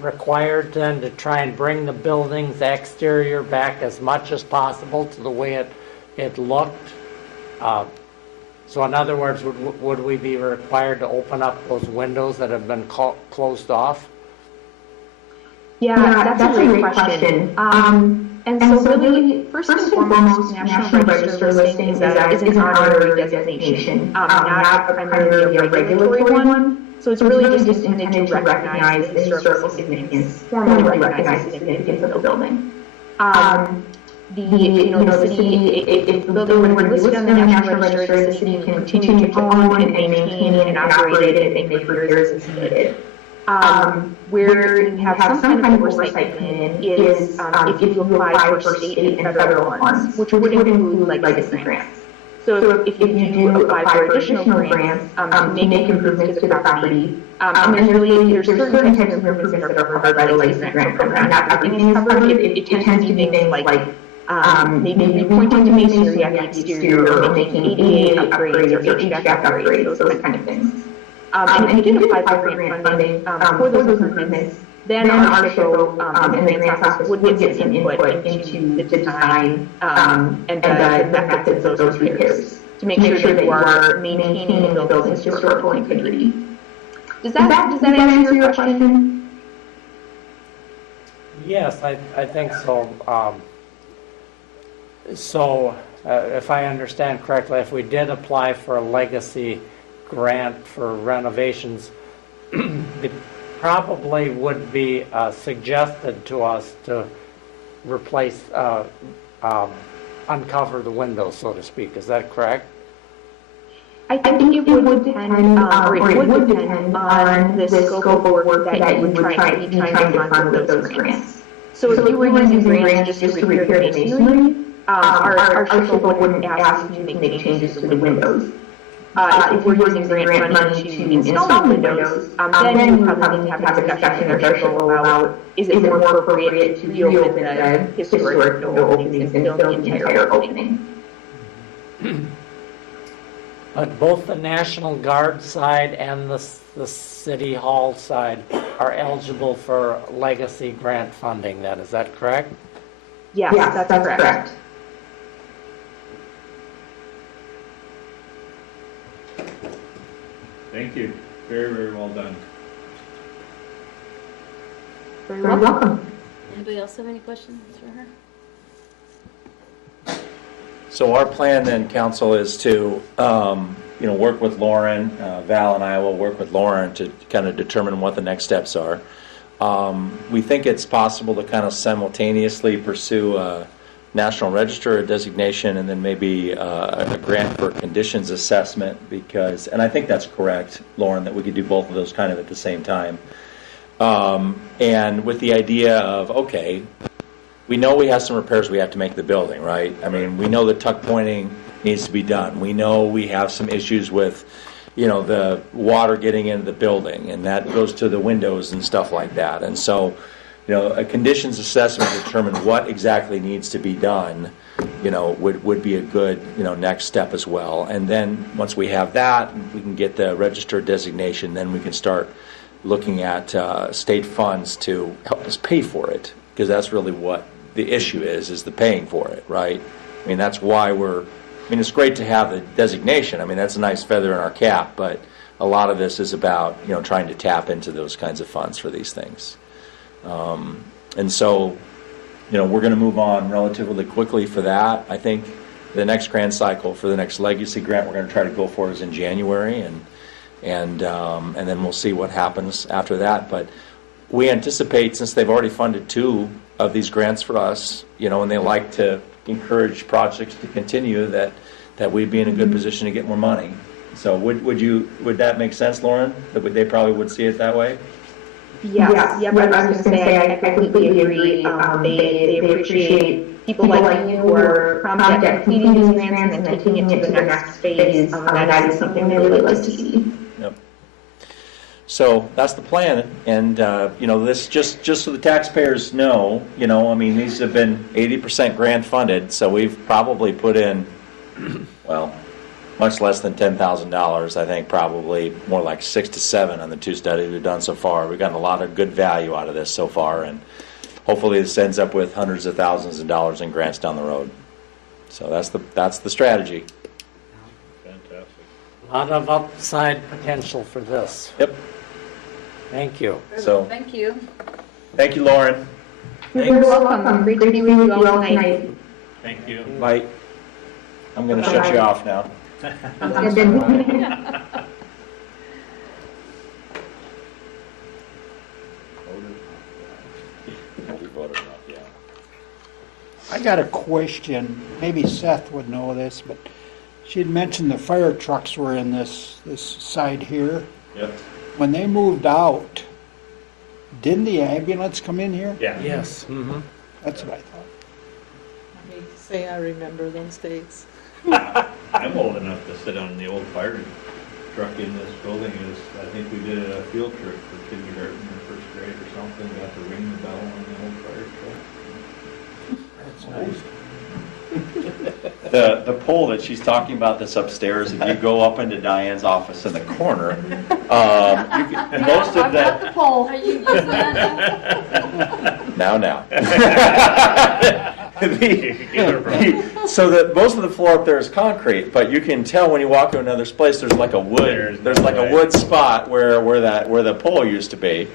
required then to try and bring the building's exterior back as much as possible to the way it looked? So in other words, would we be required to open up those windows that have been closed off? Yeah, that's a great question. And so really, first and foremost, National Register listing is an honorary designation, not primarily a regulatory one. So it's really just intended to recognize the historical significance, formally recognize the significance of the building. The city, if the building were listed on the National Register, the city can continue to own and maintain and operate it and make repairs as needed. Where you have some kind of oversight come in is if you apply for state and federal funds, which would include legacy grants. So if you do apply for additional grants to make improvements to the property, and there's certain types of improvements that are covered by the legacy grant program. Not everything is covered. It tends to be things like maybe pointing to masonry at the exterior or making ADA upgrades or HVAC upgrades, those kind of things. And if you did apply for grant funding for those improvements, then our SHPO and the grant process would get some input into the design and the methods of those repairs to make sure that you are maintaining the building's historical integrity. Does that answer your question? Yes, I think so. So if I understand correctly, if we did apply for a legacy grant for renovations, it probably would be suggested to us to replace, uncover the windows, so to speak. Is that correct? I think it would depend, or it would depend on the scope of work that you would try to fund with those grants. So if you were using grants just to repair the masonry, our SHPO wouldn't ask you to make changes to the windows. If we're using grant money to install windows, then we probably need to have a discussion with our SHPO about is it more appropriate to reopen the historic window openings and fill the entire opening. But both the National Guard side and the City Hall side are eligible for legacy grant funding then, is that correct? Yes, that's correct. Thank you. Very, very well done. Very welcome. Anybody else have any questions for her? So our plan then, council, is to, work with Lauren, Val and I will work with Lauren to kind of determine what the next steps are. We think it's possible to kind of simultaneously pursue a National Register designation and then maybe a grant for conditions assessment and I think that's correct, Lauren, that we could do both of those kind of at the same time. And with the idea of, okay, we know we have some repairs we have to make to the building, right? I mean, we know the tuck pointing needs to be done. We know we have some issues with, the water getting into the building, and that goes to the windows and stuff like that. And so, a conditions assessment to determine what exactly needs to be done, would be a good, next step as well. And then once we have that, we can get the registered designation, then we can start looking at state funds to help us pay for it, because that's really what the issue is the paying for it, right? I mean, that's why it's great to have the designation. I mean, that's a nice feather in our cap, but a lot of this is about, trying to tap into those kinds of funds for these things. And so, we're going to move on relatively quickly for that. I think the next grant cycle for the next legacy grant we're going to try to go for is in January, and then we'll see what happens after that. But we anticipate, since they've already funded 2 of these grants for us, and they like to encourage projects to continue, that we'd be in a good position to get more money. So would that make sense, Lauren? That they probably would see it that way? Yes, I was just going to say, I completely agree. They appreciate people like you who are prompt at completing these grants and then taking it to the next phase. That is something they really like to see. Yep. So that's the plan, and this just so the taxpayers know, these have been 80% grant funded, so we've probably put in, well, much less than $10,000. I think probably more like 6 to 7 on the 2 studies we've done so far. We've gotten a lot of good value out of this so far, and hopefully this ends up with hundreds of thousands of dollars in grants down the road. So that's the strategy. Fantastic. A lot of upside potential for this. Yep. Thank you. So Thank you. thank you, Lauren. You're welcome. Great to be with you all tonight. Thank you. Bye. I'm going to shut you off now. I got a question. Maybe Seth would know this, but she'd mentioned the fire trucks were in this side here. Yep. When they moved out, didn't the ambulance come in here? Yeah. Yes. Mm-hmm. That's what I thought. I hate to say I remember those days. I'm old enough to sit on the old fire truck in this building. I think we did a field trip for kindergarten or first grade or something. We got to ring the bell on the old fire truck. That's nice. The pole that she's talking about that's upstairs, if you go up into Diane's office in the corner, most of the the... pole. Are you using that Now. So that most of the floor up there is concrete, but you can tell when you walk to another place, there's like a wood spot where the pole used to be.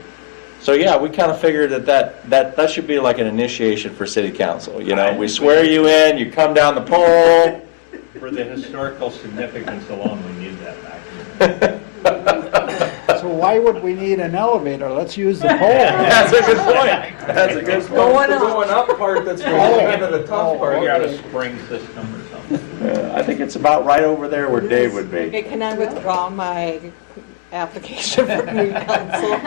So yeah, we kind of figured that should be like an initiation for city council. We swear you in, you come down the pole. For the historical significance alone, we need that back. So why would we need an elevator? Let's use the pole. That's a good point. That's a good point. Going up part that's kind of the tough part. Figure out a spring system or something. I think it's about right over there where Dave would be. Okay, can I withdraw my application for new council?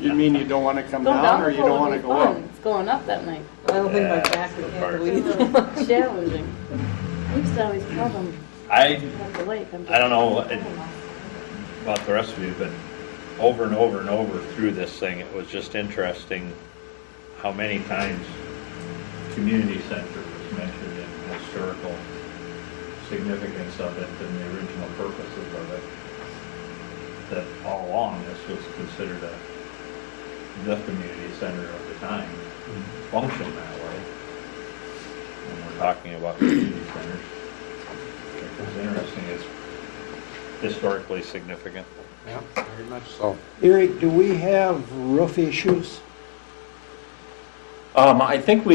You mean you don't want to come Go down, or you don't want to go up? It's going up that night. I don't think my back would handle it. Challenging. I used to always tell them I at the lake. I don't know about the rest of you, but over and over and over through this thing, it was just interesting how many times community center was mentioned in historical significance of it and the original purposes of it, that all along this was considered the community center of the time, functioned that way. When we're talking about community centers, it's interesting, it's historically significant. Yeah, very much so. Eric, do we have roof issues? I think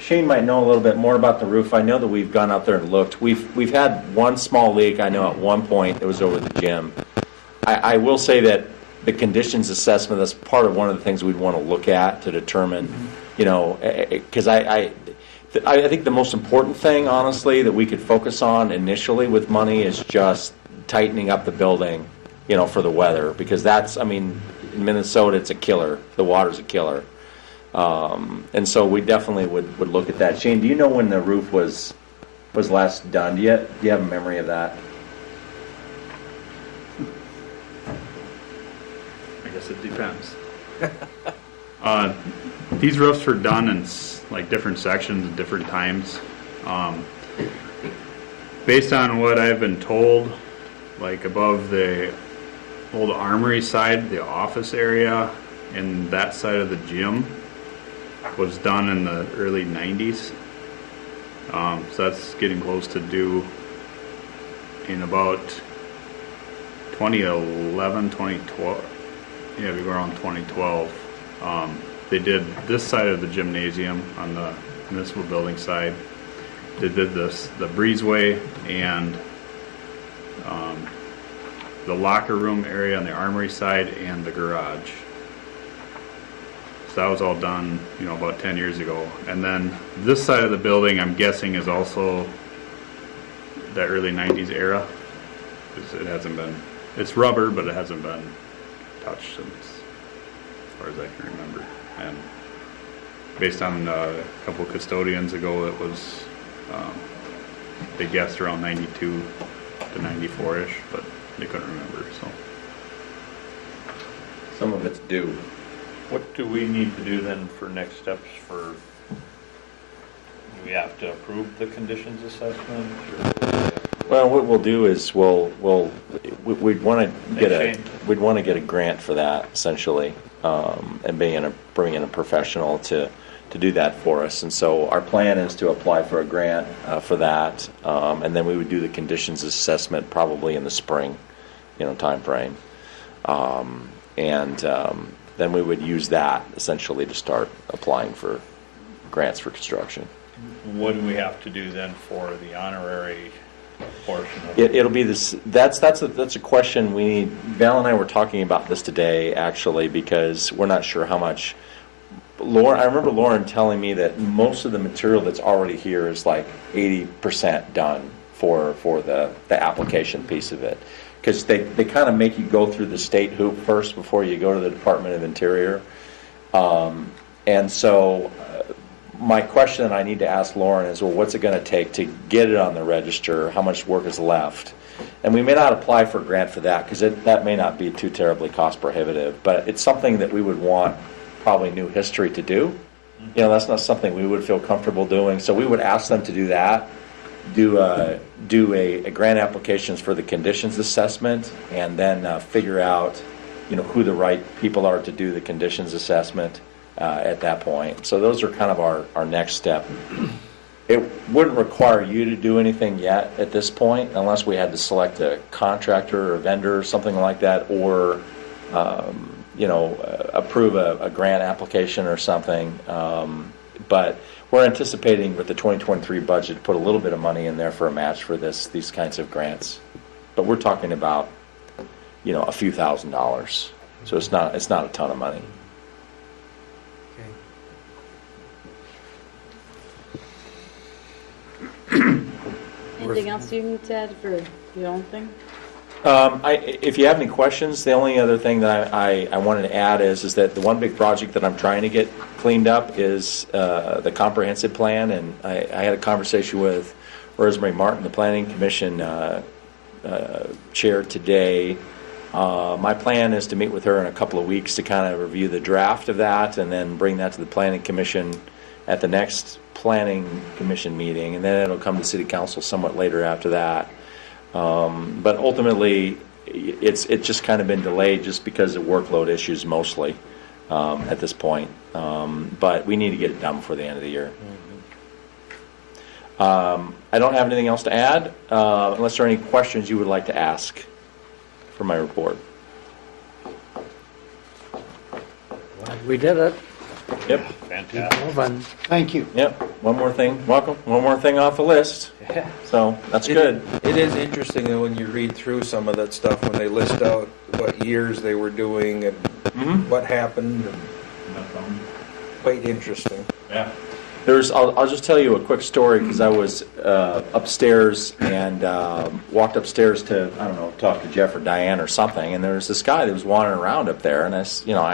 Shane might know a little bit more about the roof. I know that we've gone out there and looked. We've had one small leak, I know at one point, it was over the gym. I will say that the conditions assessment, that's part of one of the things we'd want to look at to determine, because I think the most important thing, honestly, that we could focus on initially with money is just tightening up the building, for the weather, because in Minnesota, it's a killer. The water's a killer. And so we definitely would look at that. Shane, do you know when the roof was last done? Do you have a memory of that? I guess it depends. These roofs were done in different sections at different times. Based on what I've been told, above the old armory side, the office area, and that side of the gym was done in the early 90s. So that's getting close to due in about 2011, 2012. Yeah, we were around 2012. They did this side of the gymnasium on the municipal building side. They did the breezeway and the locker room area on the armory side and the garage. So that was all done, about 10 years ago. And then this side of the building, I'm guessing, is also that early 90s era. It hasn't been, it's rubber, but it hasn't been touched since, as far as I can remember. And based on a couple of custodians ago, it was, they guessed around 92 to 94-ish, but they couldn't remember, so. Some of it's due. What do we need to do then for next steps do we have to approve the conditions assessment? Well, what we'll do is we'd want to get a grant for that, essentially, and bring in a professional to do that for us. And so our plan is to apply for a grant for that, and then we would do the conditions assessment probably in the spring, time frame, and then we would use that essentially to start applying for grants for construction. What do we have to do then for the honorary portion of it? It'll be this. That's a question we need. Val and I were talking about this today, actually, because we're not sure how much. I remember Lauren telling me that most of the material that's already here is 80% done for the application piece of it, because they kind of make you go through the state hoop first before you go to the Department of Interior, and so. My question that I need to ask Lauren is, well, what's it going to take to get it on the register? How much work is left? And we may not apply for a grant for that because that may not be too terribly cost prohibitive, but it's something that we would want probably new history to do. That's not something we would feel comfortable doing. So we would ask them to do that, do a grant applications for the conditions assessment, and then figure out, who the right people are to do the conditions assessment. At that point. So those are kind of our next step. It wouldn't require you to do anything yet at this point unless we had to select a contractor or a vendor or something like that, or approve a grant application or something. But we're anticipating with the 2023 budget to put a little bit of money in there for a match for these kinds of grants. But we're talking about a few $1,000s. So it's not a ton of money. Anything else you need to add for your own thing? If you have any questions, the only other thing that I wanted to add is that the one big project that I'm trying to get cleaned up is the comprehensive plan, and I had a conversation with Rosemary Martin, the Planning Commission chair, today. My plan is to meet with her in a couple of weeks to kind of review the draft of that and then bring that to the Planning Commission at the next planning commission meeting, and then it'll come to city council somewhat later after that. But ultimately, it's just kind of been delayed just because of workload issues mostly at this point. But we need to get it done before the end of the year. I don't have anything else to add, unless there are any questions you would like to ask for my report. We did it. Yep. Fantastic. Moving. Thank you. Yep. One more thing. Welcome. One more thing off the list. So that's good. It is interesting though, when you read through some of that stuff, when they list out what years they were doing and what happened. And quite interesting. Yeah. I'll just tell you a quick story because I was upstairs and walked upstairs to, I don't know, talk to Jeff or Diane or something, and there was this guy that was wandering around up there, and I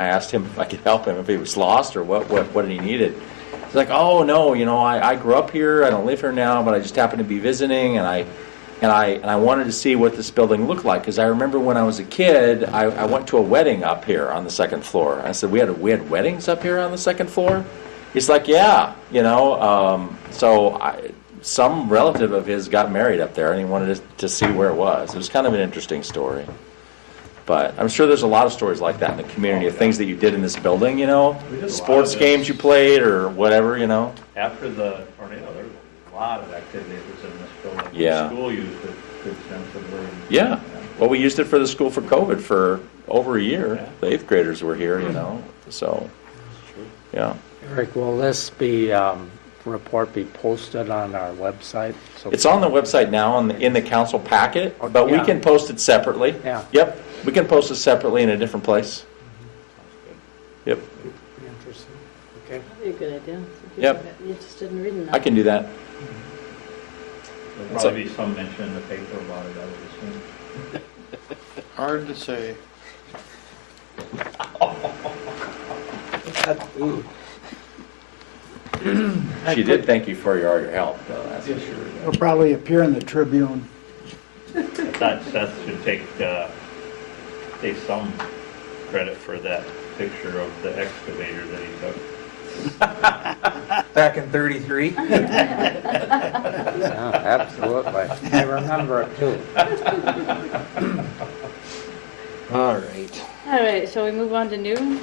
asked him if I could help him if he was lost or what he needed. He's like, oh no, I grew up here, I don't live here now, but I just happened to be visiting, and I wanted to see what this building looked like because I remember when I was a kid, I went to a wedding up here on the second floor. I said, we had weddings up here on the second floor? He's like, yeah, some relative of his got married up there, and he wanted to see where it was. It was kind of an interesting story. But I'm sure there's a lot of stories like that in the community of things that you did in this building, sports games you played or whatever, After the tornado, there was a lot of activity that was in this building. Yeah. The school used it extensively. Yeah. Well, we used it for the school for COVID for over a year. Yeah. The 8th graders were here, so, yeah. Eric, will this report be posted on our website? So It's on the website now in the council packet, but we can post it separately. Yeah. Yep, we can post it separately in a different place. Yep, Interesting. Okay. That'd be a good idea. If Yep. you're interested in reading that. I can do that. There'll probably be some mention in the paper about it, I would assume. Hard to say. She did thank you for all your help, though, that's for sure. It'll probably appear in the Tribune. Seth should take some credit for that picture of the excavator that he took. Back in 33. Yeah, absolutely. I remember it too. All right. All right, shall we move on to new?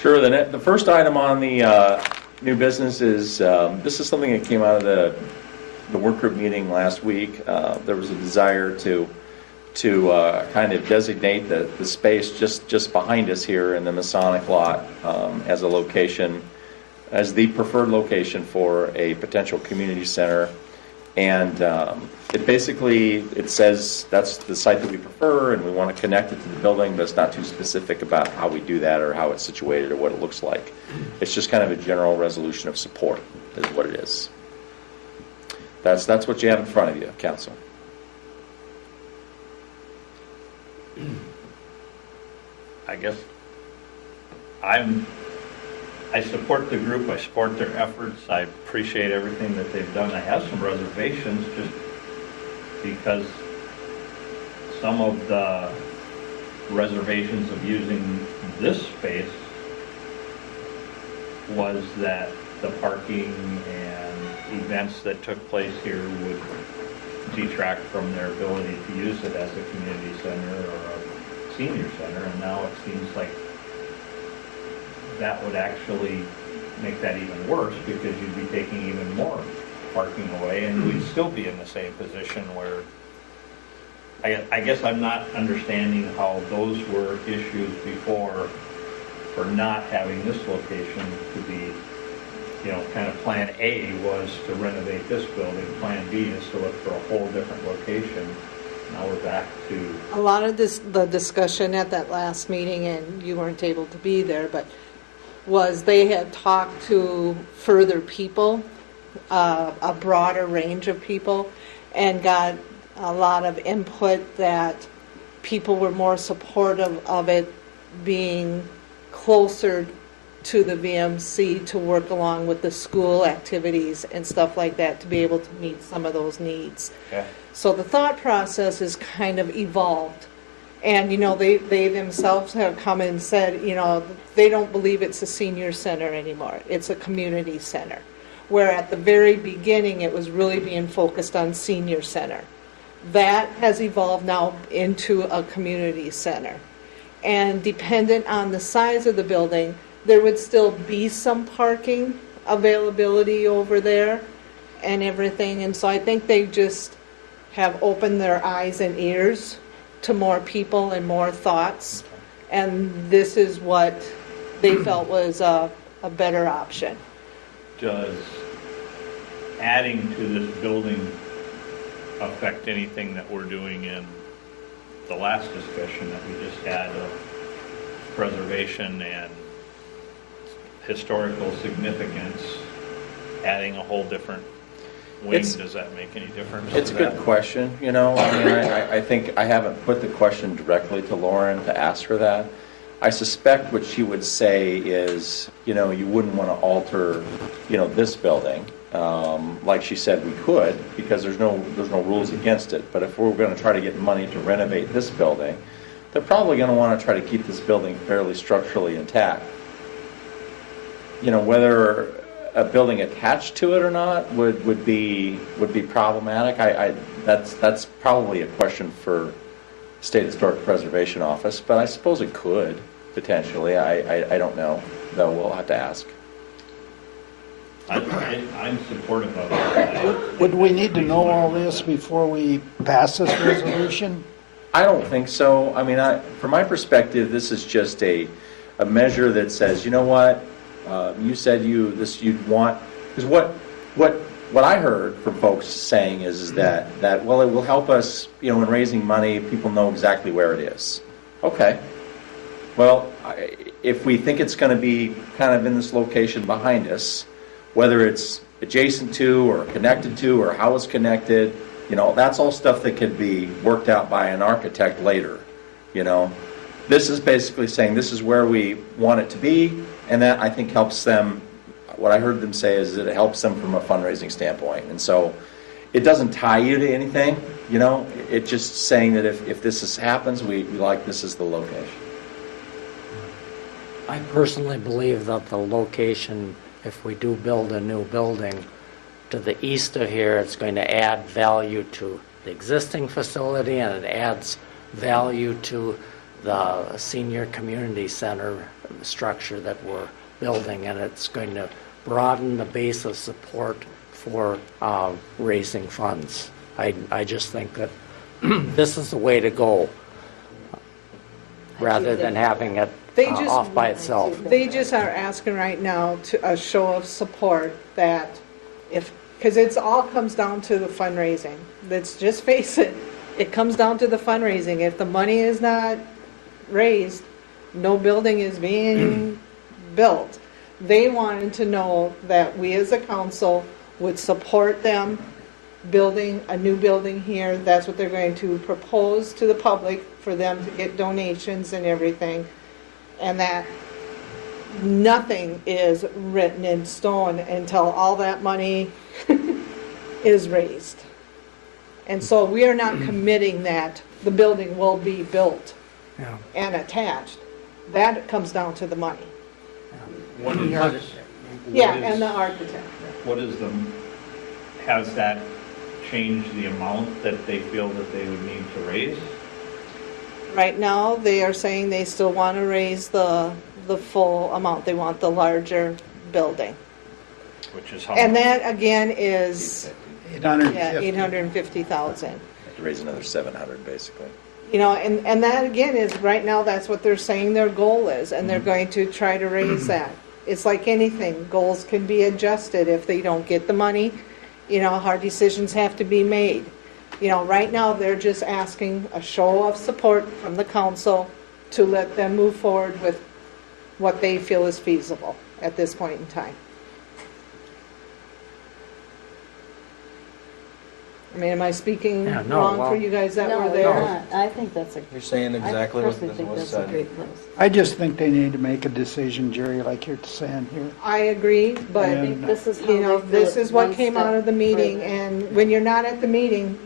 Sure, the first item on the new business is, this is something that came out of the work group meeting last week. There was a desire to kind of designate the space just behind us here in the Masonic lot as a location, as the preferred location for a potential community center. And it says that's the site that we prefer, and we want to connect it to the building, but it's not too specific about how we do that or how it's situated or what it looks like. It's just kind of a general resolution of support is what it is. That's what you have in front of you, council. I guess I support the group, I support their efforts, I appreciate everything that they've done. I have some reservations just because some of the reservations of using this space was that the parking and events that took place here would detract from their ability to use it as a community center or a senior center, and now it seems like that would actually make that even worse because you'd be taking even more parking away, and we'd still be in the same position where I guess I'm not understanding how those were issues before for not having this location to be, kind of plan A was to renovate this building, plan B is to look for a whole different location. Now we're back to... A lot of the discussion at that last meeting, and you weren't able to be there, but was they had talked to further people, a broader range of people, and got a lot of input that people were more supportive of it being closer to the VMC to work along with the school activities and stuff like that to be able to meet some of those needs. Okay. So the thought process is kind of evolved. And, they themselves have come and said, they don't believe it's a senior center anymore. It's a community center. Where at the very beginning, it was really being focused on senior center. That has evolved now into a community center. And dependent on the size of the building, there would still be some parking availability over there and everything. And so I think they just have opened their eyes and ears to more people and more thoughts. And this is what they felt was a better option. Does adding to this building affect anything that we're doing in the last discussion that we just had of preservation and historical significance, adding a whole different wing, does that make any difference? It's a good question, I think I haven't put the question directly to Lauren to ask her that. I suspect what she would say is, you wouldn't want to alter, this building. Like she said, we could, because there's no rules against it. But if we're going to try to get money to renovate this building, they're probably going to want to try to keep this building fairly structurally intact. Whether a building attached to it or not would be problematic. That's probably a question for State Historic Preservation Office, but I suppose it could potentially. I don't know, though. We'll have to ask. I'm supportive of it. Would we need to know all this before we pass this resolution? I don't think so. From my perspective, this is just a measure that says, you know what, you said you'd want, because what I heard from folks saying is that well, it will help us, in raising money, people know exactly where it is. Okay. Well, if we think it's going to be kind of in this location behind us, whether it's adjacent to or connected to or how it's connected, that's all stuff that could be worked out by an architect later. This is basically saying this is where we want it to be, and that I think helps them. What I heard them say is that it helps them from a fundraising standpoint. And so it doesn't tie you to anything, it's just saying that if this happens, we like this as the location. I personally believe that the location, if we do build a new building to the east of here, it's going to add value to the existing facility, and it adds value to the senior community center structure that we're building, and it's going to broaden the base of support for raising funds. I just think that this is the way to go, rather than having it off by itself. They just are asking right now to a show of support that because it all comes down to the fundraising. Let's just face it, it comes down to the fundraising. If the money is not raised, no building is being built. They wanted to know that we as a council would support them building a new building here. That's what they're going to propose to the public for them to get donations and everything. And that nothing is written in stone until all that money is raised. And so we are not committing that the building will be built and attached. That comes down to the money. And the architect. Has that changed the amount that they feel that they would need to raise? Right now, they are saying they still want to raise the full amount. They want the larger building. Which is how And much? that, again, is $850,000. Have to raise another 700, basically. And that, again, is right now, that's what they're saying their goal is, and they're going to try to raise that. It's like anything. Goals can be adjusted if they don't get the money. Hard decisions have to be made. Right now, they're just asking a show of support from the council to let them move forward with what they feel is feasible at this point in time. Am I speaking wrong for you guys that were there? No, I think that's a. You're saying exactly what was said. Great place. I just think they need to make a decision, Jerry, like you're saying here. I agree, but I think this is how this is what came out of the meeting, and when you're not at the meeting,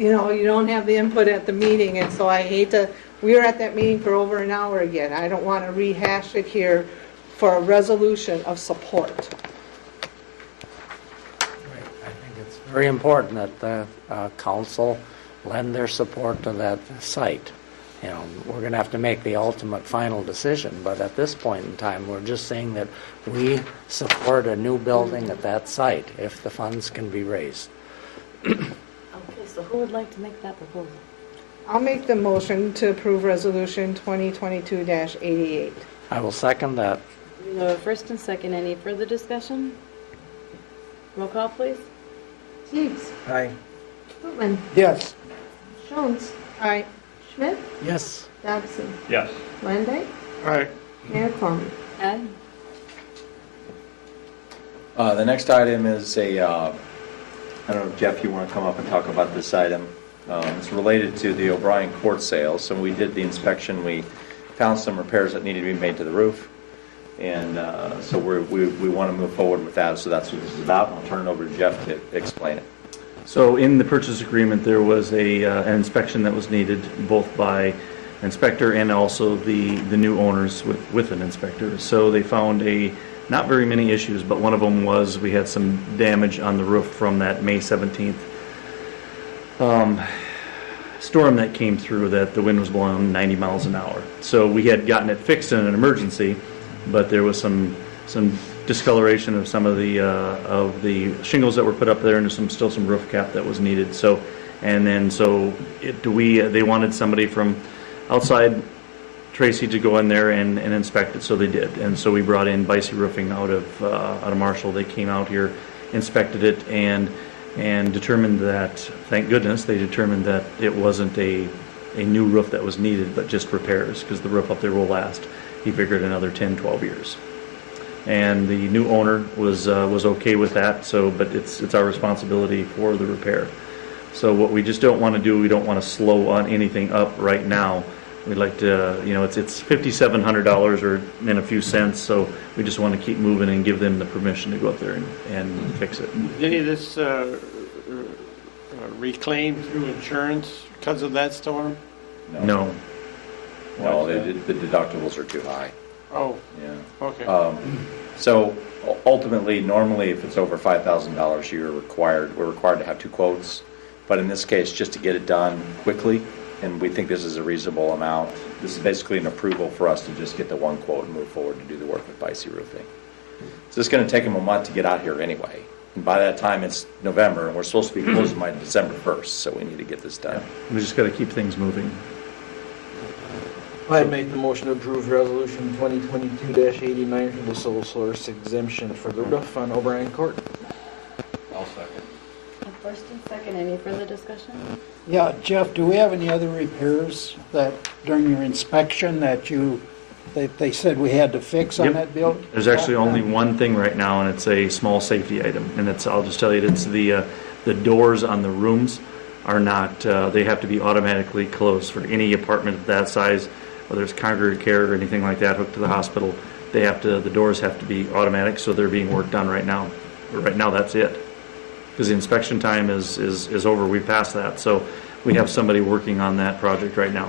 you know, you don't have the input at the meeting, and so I hate to, we were at that meeting for over an hour again. I don't want to rehash it here for a resolution of support. I think it's very important that the council lend their support to that site. You know, we're going to have to make the ultimate final decision, but at this point in time, we're just saying that we support a new building at that site if the funds can be raised. Okay, so who would like to make that proposal? I'll make the motion to approve resolution 2022-88. I will second that. We have a first and second. Any further discussion? Roll call, please. Teigs. Aye. Bootman. Yes. Jones. Aye. Schmidt. Yes. Dobson. Yes. Landine. Aye. Mayor Corman. Aye. The next item is I don't know, Jeff, you want to come up and talk about this item? It's related to the O'Brien court sale. So when we did the inspection, we found some repairs that needed to be made to the roof. And so we want to move forward with that. So that's what this is about. I'll turn it over to Jeff to explain it. So in the purchase agreement, there was an inspection that was needed, both by inspector and also the new owners with an inspector. So they found not very many issues, but one of them was we had some damage on the roof from that May 17th storm that came through, that the wind was blowing 90 miles an hour. So we had gotten it fixed in an emergency, but there was some discoloration of some of the shingles that were put up there, and there's still some roof cap that was needed. So, and then they wanted somebody from outside Tracy to go in there and inspect it, so they did. And so we brought in Bicey Roofing out of Marshall. They came out here, inspected it, and determined that, thank goodness, they determined that it wasn't a new roof that was needed, but just repairs, because the roof up there will last, he figured, another 10, 12 years. And the new owner was okay with that. So, but it's our responsibility for the repair. So what we just don't want to do, we don't want to slow on anything up right now. We'd like to, you know, it's $5,700 or in a few cents. So we just want to keep moving and give them the permission to go up there and fix it. Is any of this reclaimed through insurance because of that storm? No. No, the deductibles are too high. Oh, yeah. Okay. So ultimately, normally, if it's over $5,000, we're required to have two quotes. But in this case, just to get it done quickly, and we think this is a reasonable amount, this is basically an approval for us to just get the one quote and move forward to do the work with Bicey Roofing. So it's going to take them a month to get out here anyway. And by that time, it's November, and we're supposed to be closing by December 1st, so we need to get this done. We just got to keep things moving. I make the motion to approve resolution 2022-89 for the sole source exemption for the roof on O'Brien Court. I'll second. A first and second. Any further discussion? Yeah, Jeff, do we have any other repairs that during your inspection that they said we had to fix on Yep. that building? There's actually only one thing right now, and it's a small safety item. And I'll just tell you, it's the doors on the rooms are not, they have to be automatically closed for any apartment of that size, whether it's congregate care or anything like that hooked to the hospital. The doors have to be automatic, so they're being worked on right now. Right now, that's it. Because the inspection time is over, we passed that. So we have somebody working on that project right now.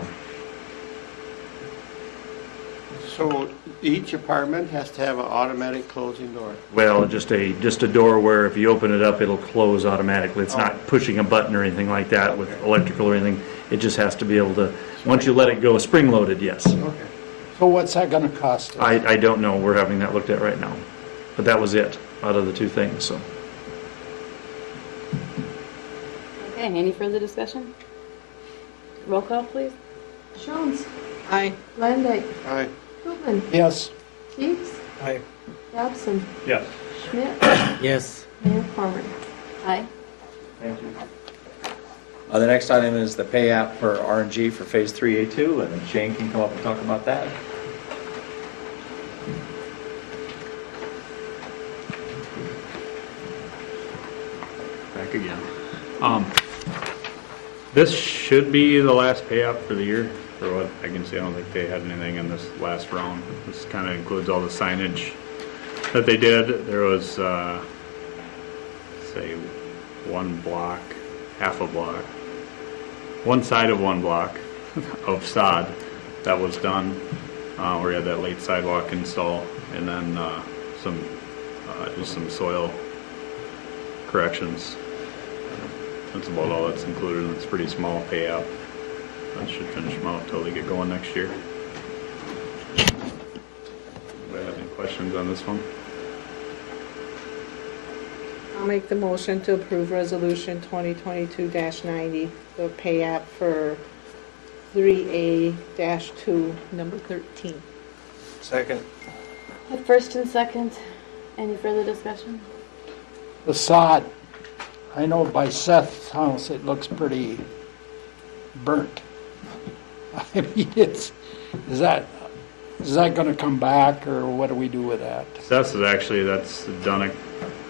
So each apartment has to have an automatic closing door? Well, just a door where if you open it up, it'll close automatically. It's not pushing a button or anything like that with electrical or anything. It just has to be able to, once you let it go, spring-loaded, yes. Okay. So what's that going to cost us? I don't know. We're having that looked at right now. But that was it out of the two things, so. Okay, any further discussion? Roll call, please. Jones. Aye. Landine. Aye. Bootman. Yes. Teigs. Aye. Dobson. Yes. Schmidt. Yes. Mayor Corman. Aye. Thank you. The next item is the pay app for RNG for Phase 3A2, and Shane can come up and talk about that. Back again. This should be the last pay app for the year. For what I can see, I don't think they had anything in this last round. This kind of includes all the signage that they did. There was, say, one block, half a block one side of one block of sod that was done. We had that late sidewalk install, and then just some soil corrections. That's about all that's included, and it's pretty small pay app. That should finish them out until they get going next year. Anybody have any questions on this one? I'll make the motion to approve resolution 2022-90, the pay app for 3A-2, number 13. Second. First and second. Any further discussion? The sod, I know by Seth's house, it looks pretty burnt. I mean, is that gonna come back, or what do we do with that? That's done a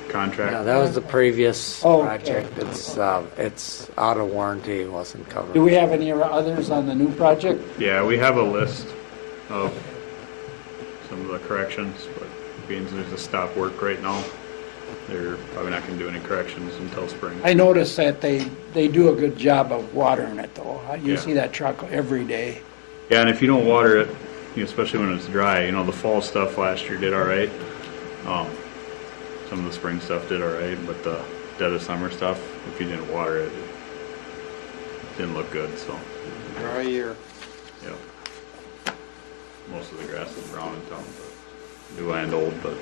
contract. Yeah, that was the previous Oh, project. It's out of warranty, wasn't covered. Do we have any others on the new project? Yeah, we have a list of some of the corrections, but being there's a stop work right now, they're probably not going to do any corrections until spring. I noticed that they do a good job of watering it, though. You Yeah. see that truck every day. Yeah, and if you don't water it, especially when it's dry, the fall stuff last year did all right. Some of the spring stuff did all right, but the dead of summer stuff, if you didn't water it, it didn't look good. So, Dry year. yeah, most of the grass is brown in town, but new and old. But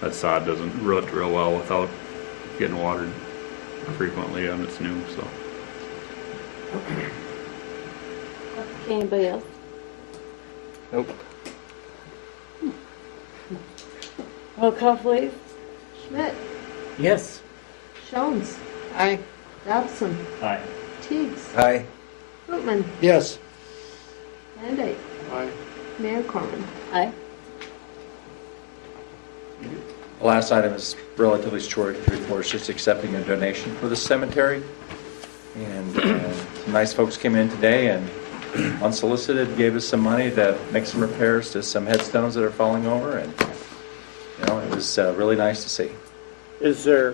that sod doesn't root real well without getting watered frequently on its new. So, Okay, anybody else? Nope. Roll call, please. Schmidt, Yes. Jones, Aye. Dobson, Aye. Teigs, Aye. Bootman, Yes, Van Dyke, Aye. Mayor Corman. Aye. The last item is relatively short report, it's just accepting a donation for the cemetery. And some nice folks came in today and unsolicited gave us some money to make some repairs to some headstones that are falling over, and it was really nice to see. Is there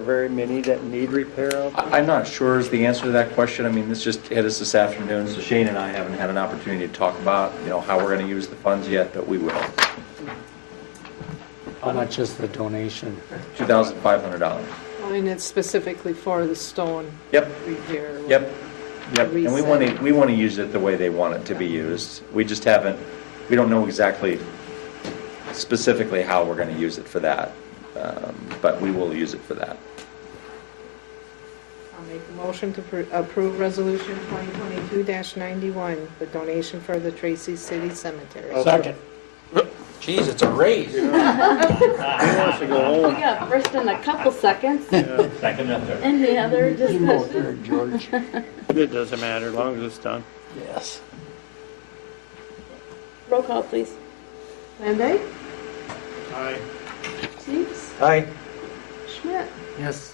very many that need repair out there? I'm not sure is the answer to that question. I mean, this just hit us this afternoon, so Shane and I haven't had an opportunity to talk about, how we're going to use the funds yet, but we will. How much is the donation? $2,500. I mean, it's specifically for the stone Yep. repair. Yep. And we Reset. want to use it the way they want it to be used. We just we don't know exactly specifically how we're going to use it for that, but we will use it for that. I'll make a motion to approve resolution 2022-91, the donation for the Tracy City Cemetery. second. Geez, it's a race. Who wants to go home? We got first in a couple seconds. Second and third. Any other You go discussion? there, George. It doesn't matter, as long as it's done. Yes. Roll call, please. Van Dyke, Aye. Teigs, Aye. Schmidt, Yes.